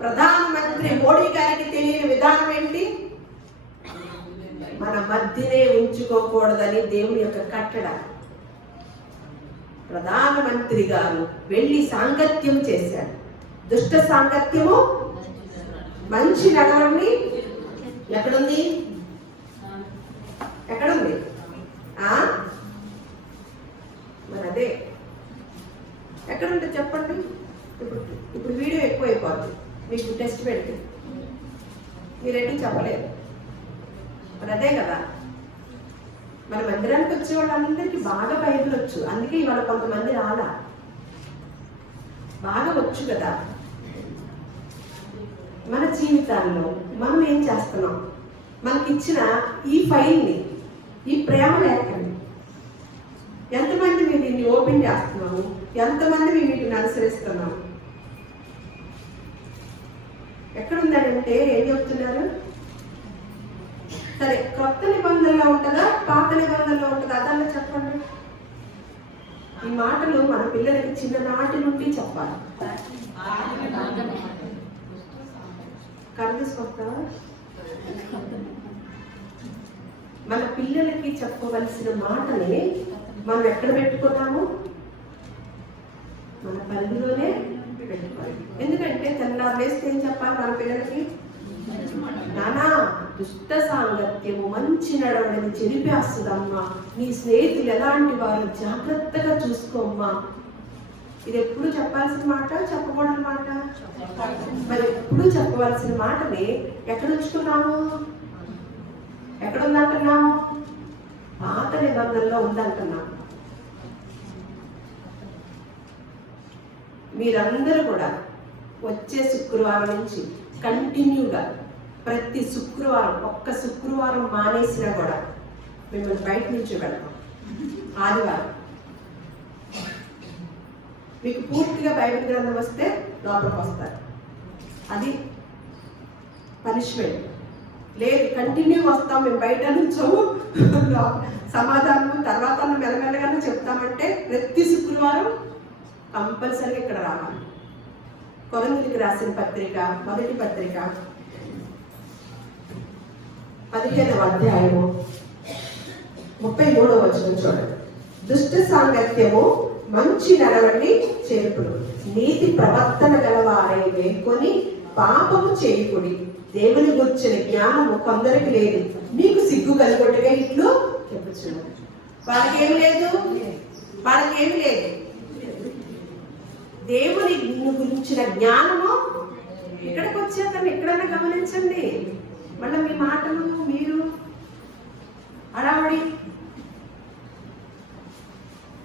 ప్రధానమంత్రి మోడీ గారికి తెలియని విధానం ఏంటి? మన మధ్యనే ఉంచుకోకూడదని దేవుని యొక్క కట్టడ. ప్రధానమంత్రి గారు వెళ్ళి సాంగత్యం చేశారు. దుష్ట సాంగత్యము మంచి నడవడిని ఎక్కడుంది? ఎక్కడుంది? మరి అదే ఎక్కడుంటే చెప్పండి. ఇప్పుడు వీడియో ఎక్కువైపోతుంది, మీకు టెస్ట్ పెడితే మీరేంటి చెప్పలేదు. మరి అదే కదా, మన మందిరానికి వచ్చే వాళ్ళందరికీ బాగా బైబిల్ వచ్చు, అందుకే ఇవాళ కొంతమంది రాలా, బాగా వచ్చు కదా. మన జీవితాల్లో మనం ఏం చేస్తున్నాం? మనకిచ్చిన ఈ ఫైల్ని, ఈ ప్రేమ లేఖని ఎంతమంది మీరు దీన్ని ఓపెన్ చేస్తున్నాము? ఎంతమంది మీరు వీటిని అనుసరిస్తున్నాము? ఎక్కడుందంటే ఏం చెప్తున్నారు? సరే, కొత్త నిబంధనలో ఉంటుందా పాత నిబంధనలో ఉంటుందా? అదన్నా చెప్పండి. ఈ మాటలు మన పిల్లలకి చిన్ననాటి నుండి చెప్పాలి. కరెక్ట్గా మన పిల్లలకి చెప్పవలసిన మాటని మనం ఎక్కడ పెట్టుకున్నాము? మన పరిధిలోనే పెట్టుకోవాలి. ఎందుకంటే తెల్లారు వేస్తే ఏం చెప్పాలి మన పిల్లలకి? నానా, దుష్ట సాంగత్యము మంచి నడవడిని చెరిపేస్తుందమ్మా, నీ స్నేహితులు ఎలాంటి వారు జాగ్రత్తగా చూసుకోమ్మా. ఇది ఎప్పుడు చెప్పాల్సిన మాట, చెప్పకూడని మాట? మరి ఎప్పుడు చెప్పవలసిన మాటని ఎక్కడ ఉంచుకున్నాము? ఎక్కడ ఉందంటున్నాము? పాత నిబంధనలో ఉందంటున్నాము. మీరందరూ కూడా వచ్చే శుక్రవారం నుంచి కంటిన్యూగా ప్రతి శుక్రవారం, ఒక్క శుక్రవారం మానేసినా కూడా మిమ్మల్ని బయట నుంచి వెళ్తాం. ఆదివారం మీకు పూర్తిగా బైబిల్ గ్రంథం వస్తే లోపలికి వస్తారు, అది పనిష్మెంట్. లేదు కంటిన్యూ వస్తాం, మేము బయట నుంచోము, సమాధానం తర్వాత మెల్లమెల్లగానే చెప్తామంటే ప్రతి శుక్రవారం కంపల్సరీగా ఇక్కడ రావాలి. కొరింథీయులకు రాసిన పత్రిక, మొదటి పత్రిక 15వ అధ్యాయము 33వ వచనం చూడండి. దుష్ట సాంగత్యము మంచి నడవడిని చేర్పును, నీతి ప్రవర్తన గలవారై మేల్కొని పాపము చేయకుడి. దేవుని గురించిన జ్ఞానము కొందరికి లేదు, మీకు సిగ్గు కలుగొట్టుగా ఇట్లు చెప్పుచున్నాను. వాళ్ళకేమి లేదు, వాళ్ళకేమి లేదు. దేవుని గురించిన జ్ఞానము ఇక్కడికి వచ్చాక ఎక్కడైనా గమనించండి. మళ్ళీ మీ మాటలు మీరు అడావడి.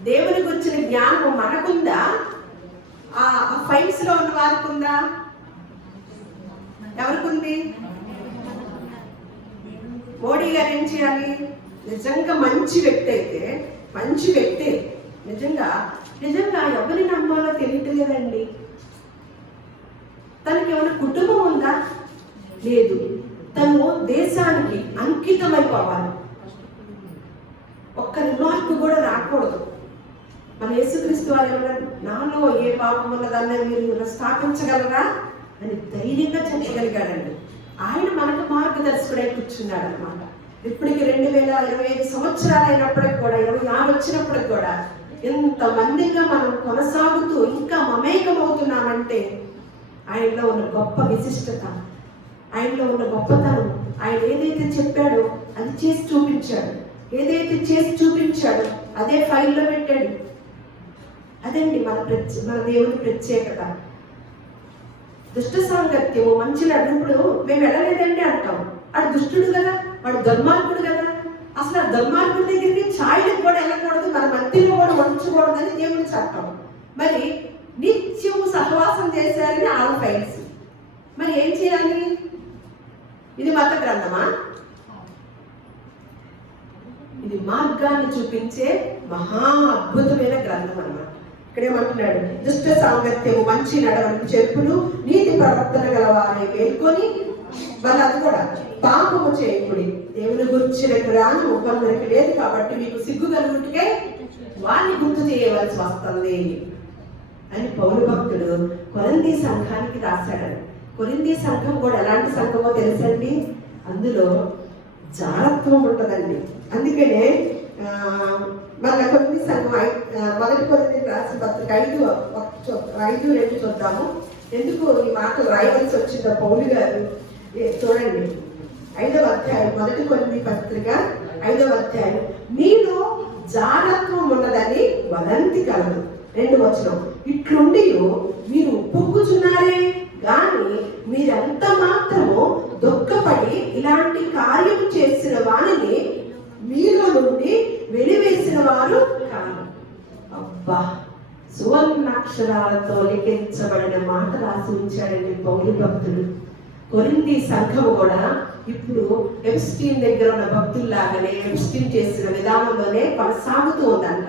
దేవుని గురించిన జ్ఞానము మనకుందా? ఆ ఫైల్స్ లో ఉన్న వారికి ఉందా? ఎవరికి ఉంది? మోడీ గారు ఏం చేయాలి? నిజంగా మంచి వ్యక్తి అయితే, మంచి వ్యక్తి నిజంగా నిజంగా ఎవరిని నమ్మాలో తెలియట్లేదండి. తనకి ఏమైనా కుటుంబం ఉందా? లేదు. తను దేశానికి అంకితమైపోవాలి. ఒక్క రిమార్క్ కూడా రాకూడదు. మన యేసుక్రీస్తు వారు ఏమన్నా, నాలో ఏ పాపం ఉన్నదాన్ని మీరు స్థాపించగలరా అని ధైర్యంగా చెప్పగలిగాడండి. ఆయన మనకు మార్గదర్శకుడై కూర్చున్నాడు అనమాట. ఇప్పటికి 2025 సంవత్సరాలు అయినప్పటికి కూడా, 26 వచ్చినప్పటికి కూడా ఎంతమందిగా మనం కొనసాగుతూ ఇంకా మమేకమవుతున్నామంటే ఆయనలో ఉన్న గొప్ప విశిష్టత, ఆయనలో ఉన్న గొప్పతనం. ఆయన ఏదైతే చెప్పాడో అది చేసి చూపించాడు. ఏదైతే చేసి చూపించాడో అదే ఫైల్లో పెట్టాడు. అదండి మన దేవుని ప్రత్యేకత. దుష్ట సాంగత్యము మంచి నడుపుడు మేము వెళ్ళలేదండి అంటాం. వాడు దుష్టుడు కదా, వాడు దుర్మార్గుడు కదా. అసలు ఆ దుర్మార్గుడి దగ్గరికి ఛాయలకు కూడా వెళ్ళకూడదు, మన మధ్యలో కూడా ఉంచకూడదని దేవుని చట్టం. మరి నిత్యము సహవాసం చేశారని ఆల్ ఫైల్స్. మరి ఏం చేయాలి? ఇది మత గ్రంథమా? ఇది మార్గాన్ని చూపించే మహా అద్భుతమైన గ్రంథం అన్నమాట. ఇక్కడేమంటున్నాడు? దుష్ట సాంగత్యము మంచి నడవడికి చెప్పులు, నీతి ప్రవర్తన గలవారై మేల్కొని, వాళ్ళు అది కూడా పాపము చేయకుడి. దేవుని గురించిన జ్ఞానం కొందరికి లేదు కాబట్టి మీకు సిగ్గు కలుగుటికే వారిని గుర్తు చేయవలసి వస్తుంది అని పౌలు భక్తుడు కొరింథీ సంఘానికి రాశాడు. కొరింథీ సంఘం కూడా ఎలాంటి సంఘమో తెలుసండి? అందులో జాగ్రత్వం ఉంటుందండి. అందుకనే మన కొరింథీ సంఘం 1 కొరింథీ రాసిన పత్రిక 5:2 చూద్దాము. ఎందుకు ఈ మాట రాయవలసి వచ్చిందో పౌలు గారు చూడండి. 5వ అధ్యాయం 1 కొరింథీ పత్రిక 5వ అధ్యాయం. మీలో జాగ్రత్వం ఉన్నదని వదంతి కలదు. 2వ వచనం. ఇట్లుండి మీరు ఉప్పొంగుచున్నారే గాని మీరెంత మాత్రము దుఃఖపడి ఇలాంటి కార్యం చేసిన వారిని మీలో నుండి వెలివేసిన వారు కాదు. అబ్బా, సువర్ణాక్షరాలతో లిఖించబడిన మాట రాసి ఉంచాడండి పౌలు భక్తుడు. కొరింథీ సంఘము కూడా ఇప్పుడు ఎప్స్టీన్ దగ్గర ఉన్న భక్తుల్లాగానే ఎప్స్టీన్ చేసిన విధానంలోనే కొనసాగుతూ ఉందంట.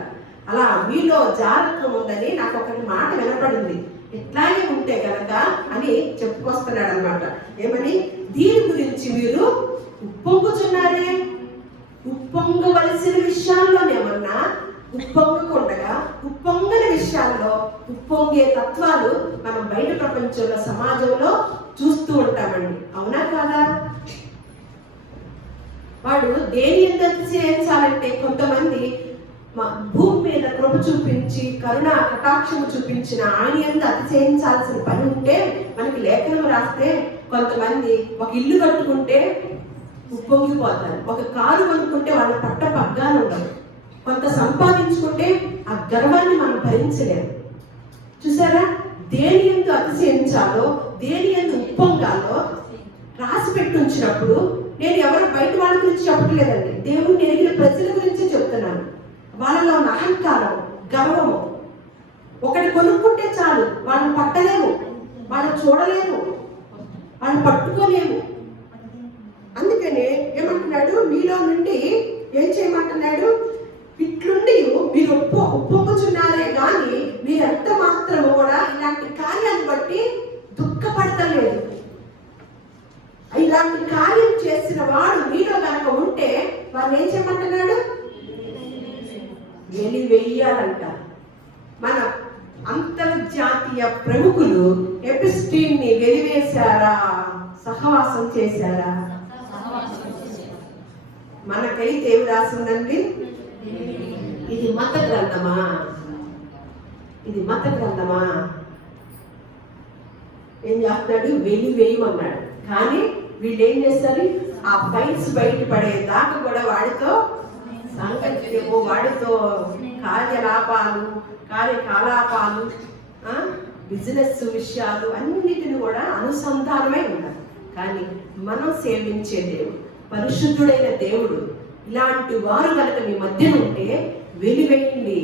అలా మీలో జాగ్రత్త ఉందని నాకు ఒకటి మాట వినపడింది. ఇట్లాగే ఉంటే కనుక అని చెప్పుకొస్తున్నాడు అనమాట. ఏమని? దీని గురించి మీరు ఉప్పొంగుచున్నారే. ఉప్పొంగవలసిన విషయాల్లోనేమన్నా ఉప్పొంగకుండగా ఉప్పొంగని విషయాల్లో ఉప్పొంగే తత్వాలు మనం బయట ప్రపంచంలో సమాజంలో చూస్తూ ఉంటామండి. అవునా కాదా? వాడు దేని ఎంత చేయించాలంటే, కొంతమంది భూమి మీద కృప చూపించి కరుణ కటాక్షము చూపించిన ఆయన ఎంత అతిశయించాల్సిన పని ఉంటే, మనకి లేఖనం రాస్తే కొంతమంది ఒక ఇల్లు కట్టుకుంటే ఉప్పొంగిపోతారు, ఒక కారు కొనుక్కుంటే వాళ్ళ పట్ట పగ్గాలు ఉండవు, కొంత సంపాదించుకుంటే ఆ గర్వాన్ని మనం భరించలేము. చూసారా? దేని ఎందు అతిశయించాలో, దేని ఎందు ఉప్పొంగాలో రాసి పెట్టి ఉంచినప్పుడు, నేను ఎవరు బయట వాళ్ళ గురించి చెప్పట్లేదండి, దేవుడిని ఎరిగిన ప్రజల గురించి చెప్తున్నాను. వాళ్ళలో ఉన్న అహంకారం, గర్వము, ఒకటి కొనుక్కుంటే చాలు వాళ్ళని పట్టలేము, వాళ్ళని చూడలేము, వాళ్ళని పట్టుకోలేము. అందుకనే ఏమంటున్నాడు? మీలో నుండి ఏం చేయమంటున్నాడు? ఇట్లుండి మీరు ఉప్పొంగుచున్నారే కానీ మీరెంత మాత్రం కూడా ఇలాంటి కార్యాన్ని బట్టి దుఃఖపడతలేదు. ఇలాంటి కార్యం చేసిన వాడు మీలో కనుక ఉంటే వాడిని ఏం చేయమంటున్నాడు? వెలివేయాలంట. మన అంతర్జాతీయ ప్రముఖులు ఎపిస్టీన్ ని వెలివేశారా? సహవాసం చేశారా? మనకైతే ఏమి రాసిందండి? ఇది మత గ్రంథమా? ఇది మత గ్రంథమా? ఏం చేస్తున్నాడు, వెలివేయమన్నాడు. కానీ వీళ్ళు ఏం చేస్తారు, ఆ ఫైల్స్ బయటపడేదాకా కూడా వాడితో సాంగత్యము, వాడితో కార్యకలాపాలు, బిజినెస్ విషయాలు అన్నిటిని కూడా అనుసంధానమై ఉన్నారు. కానీ మనం సేవించే దేవుడు, పరిశుద్ధుడైన దేవుడు, ఇలాంటి వారు కనుక మీ మధ్య ఉంటే వెలివేయండి.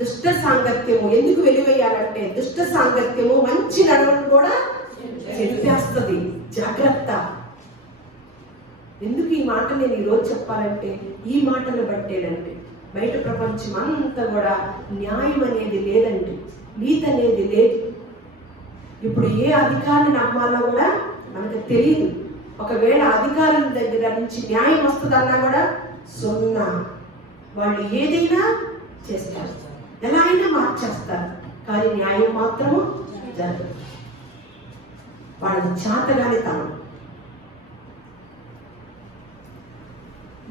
దుష్ట సాంగత్యము ఎందుకు వెలివేయాలంటే, దుష్ట సాంగత్యము మంచి నడవను కూడా చెప్పేస్తుంది. జాగ్రత్త. ఎందుకు ఈ మాట నేను ఈరోజు చెప్పాలంటే, ఈ మాటను బట్టేనండి బయట ప్రపంచం అంతా కూడా న్యాయం అనేది లేదండి, నీతి అనేది లేదు. ఇప్పుడు ఏ అధికారిని నమ్మాలో కూడా మనకు తెలియదు. ఒకవేళ అధికారుల దగ్గర నుంచి న్యాయం వస్తుందన్నా కూడా సున్నా. వాళ్ళు ఏదైనా చేస్తారు, ఎలా అయినా మార్చేస్తారు, కానీ న్యాయం మాత్రము జరగదు. వాళ్ళది చాతగానే తనం.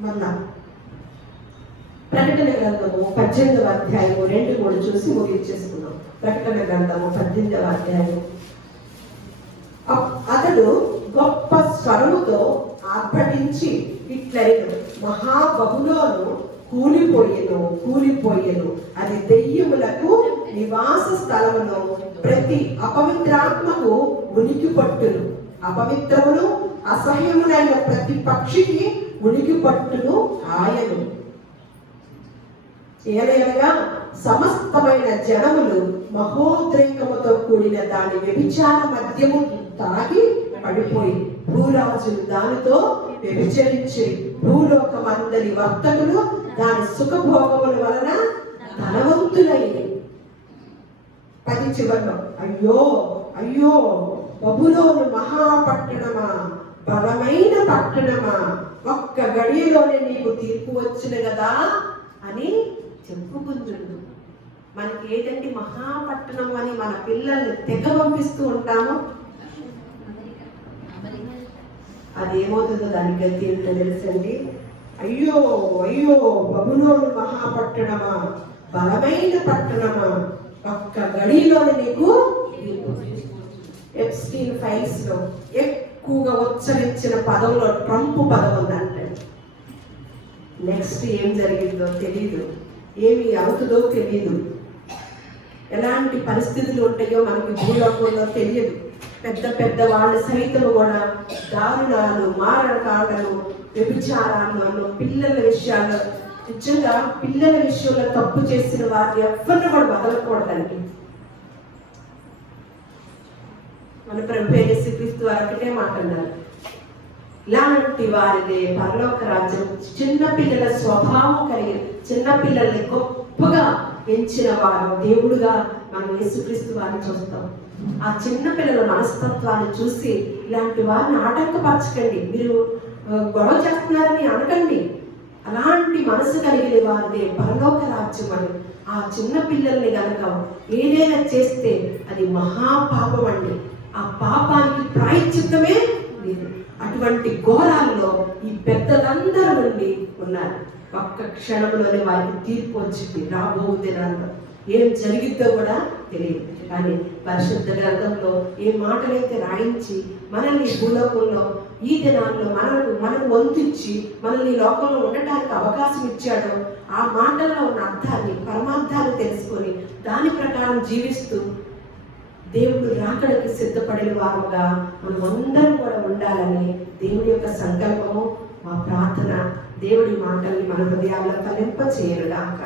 మళ్ళా ప్రకటన గ్రంథము 18వ అధ్యాయము 2-3 చూసి ముగించేసుకున్నాం. ప్రకటన గ్రంథము 18వ అధ్యాయం. అతడు గొప్ప స్వరముతో ఆర్భటించి ఇట్లైన, మహాబబులోను కూలిపోయెను, అది దెయ్యములకు నివాస స్థలమును, ప్రతి అపవిత్రాత్మకు ఉనికి పట్టును, అపవిత్రమును అసహ్యమునైన ప్రతి పక్షికి ఉనికి పట్టును ఆయను. ఏలయనగా సమస్తమైన జనములు మహోద్రేకముతో కూడిన దాని వ్యభిచార మద్యము తాగి పడిపోయి, భూరాజులు దానితో వ్యభిచరించి, భూలోకమందరి వర్తకులు దాని సుఖభోగముల వలన ధనవంతులైన. 10 చివరిలో, అయ్యో అయ్యో బబులోను మహాపట్టణమా, బలమైన పట్టణమా, ఒక్క గడియలోనే నీకు తీర్పు వచ్చును కదా అని చెప్పుకుంటుండు. మనకి ఏదంటే మహాపట్టణం అని మన పిల్లల్ని తెగ పంపిస్తూ ఉంటాము. అదేమవుతుందో దానికి గతి ఏంటో తెలుసండి. అయ్యో అయ్యో బబులోను మహాపట్టణమా, బలమైన పట్టణమా, ఒక్క గడిలోనే నీకు. ఎప్స్టీన్ ఫైల్స్ లో ఎక్కువగా ఉచ్చరించిన పదంలో ట్రంప్ పదం ఉందంటే, నెక్స్ట్ ఏం జరిగిందో తెలీదు, ఏమి అవుతుందో తెలీదు, ఎలాంటి పరిస్థితులు ఉంటాయో మనకి భూలోకంలో తెలియదు. పెద్ద పెద్ద వాళ్ళు సైతం కూడా దారుణాలు, మారణకాండలు, వ్యభిచారాలు, పిల్లల విషయాల్లో, నిజంగా పిల్లల విషయంలో తప్పు చేసిన వారిని ఎవరిని కూడా వదలకూడదండి. మన ప్రభు యేసుక్రీస్తు ఒకటే మాట్లాడారు, ఇలాంటి వారిదే పరలోక రాజ్యం. చిన్నపిల్లల స్వభావం కలిగి, చిన్నపిల్లల్ని గొప్పగా పెంచిన వారు దేవుడుగా మనం యేసుక్రీస్తు వారిని చూస్తాం. ఆ చిన్నపిల్లల మనస్తత్వాన్ని చూసి ఇలాంటి వారిని ఆటంకపరచకండి, మీరు గొడవ చేస్తున్నారని అనకండి. అలాంటి మనసు కలిగిన వారిదే పరలోక రాజ్యం అని. ఆ చిన్న పిల్లల్ని కనుక ఏదైనా చేస్తే అది మహాపాపం అండి. ఆ పాపానికి ప్రాయశ్చిత్తమే లేదు. అటువంటి ఘోరాల్లో ఈ పెద్దలందరూ నుండి ఉన్నారు. ఒక్క క్షణంలోనే వారికి తీర్పు వచ్చింది. రాబో దినాల్లో ఏం జరిగిద్దో కూడా తెలియదు. కానీ పరిశుద్ధ గ్రంథంలో ఏ మాటలైతే రాయించి మనల్ని భూలోకంలో ఈ దినాల్లో మనకు వంతిచ్చి మనల్ని లోకంలో ఉండటానికి అవకాశం ఇచ్చాడో ఆ మాటల్లో ఉన్న అర్థాన్ని, పరమార్థాన్ని తెలుసుకొని దాని ప్రకారం జీవిస్తూ దేవుడు రాకడకి సిద్ధపడిన వారుగా మనం అందరం కూడా ఉండాలని దేవుడి యొక్క సంకల్పము, మా ప్రార్థన. దేవుడి మాటల్ని మన హృదయాల్లో ఫలింప చేయరుగాక.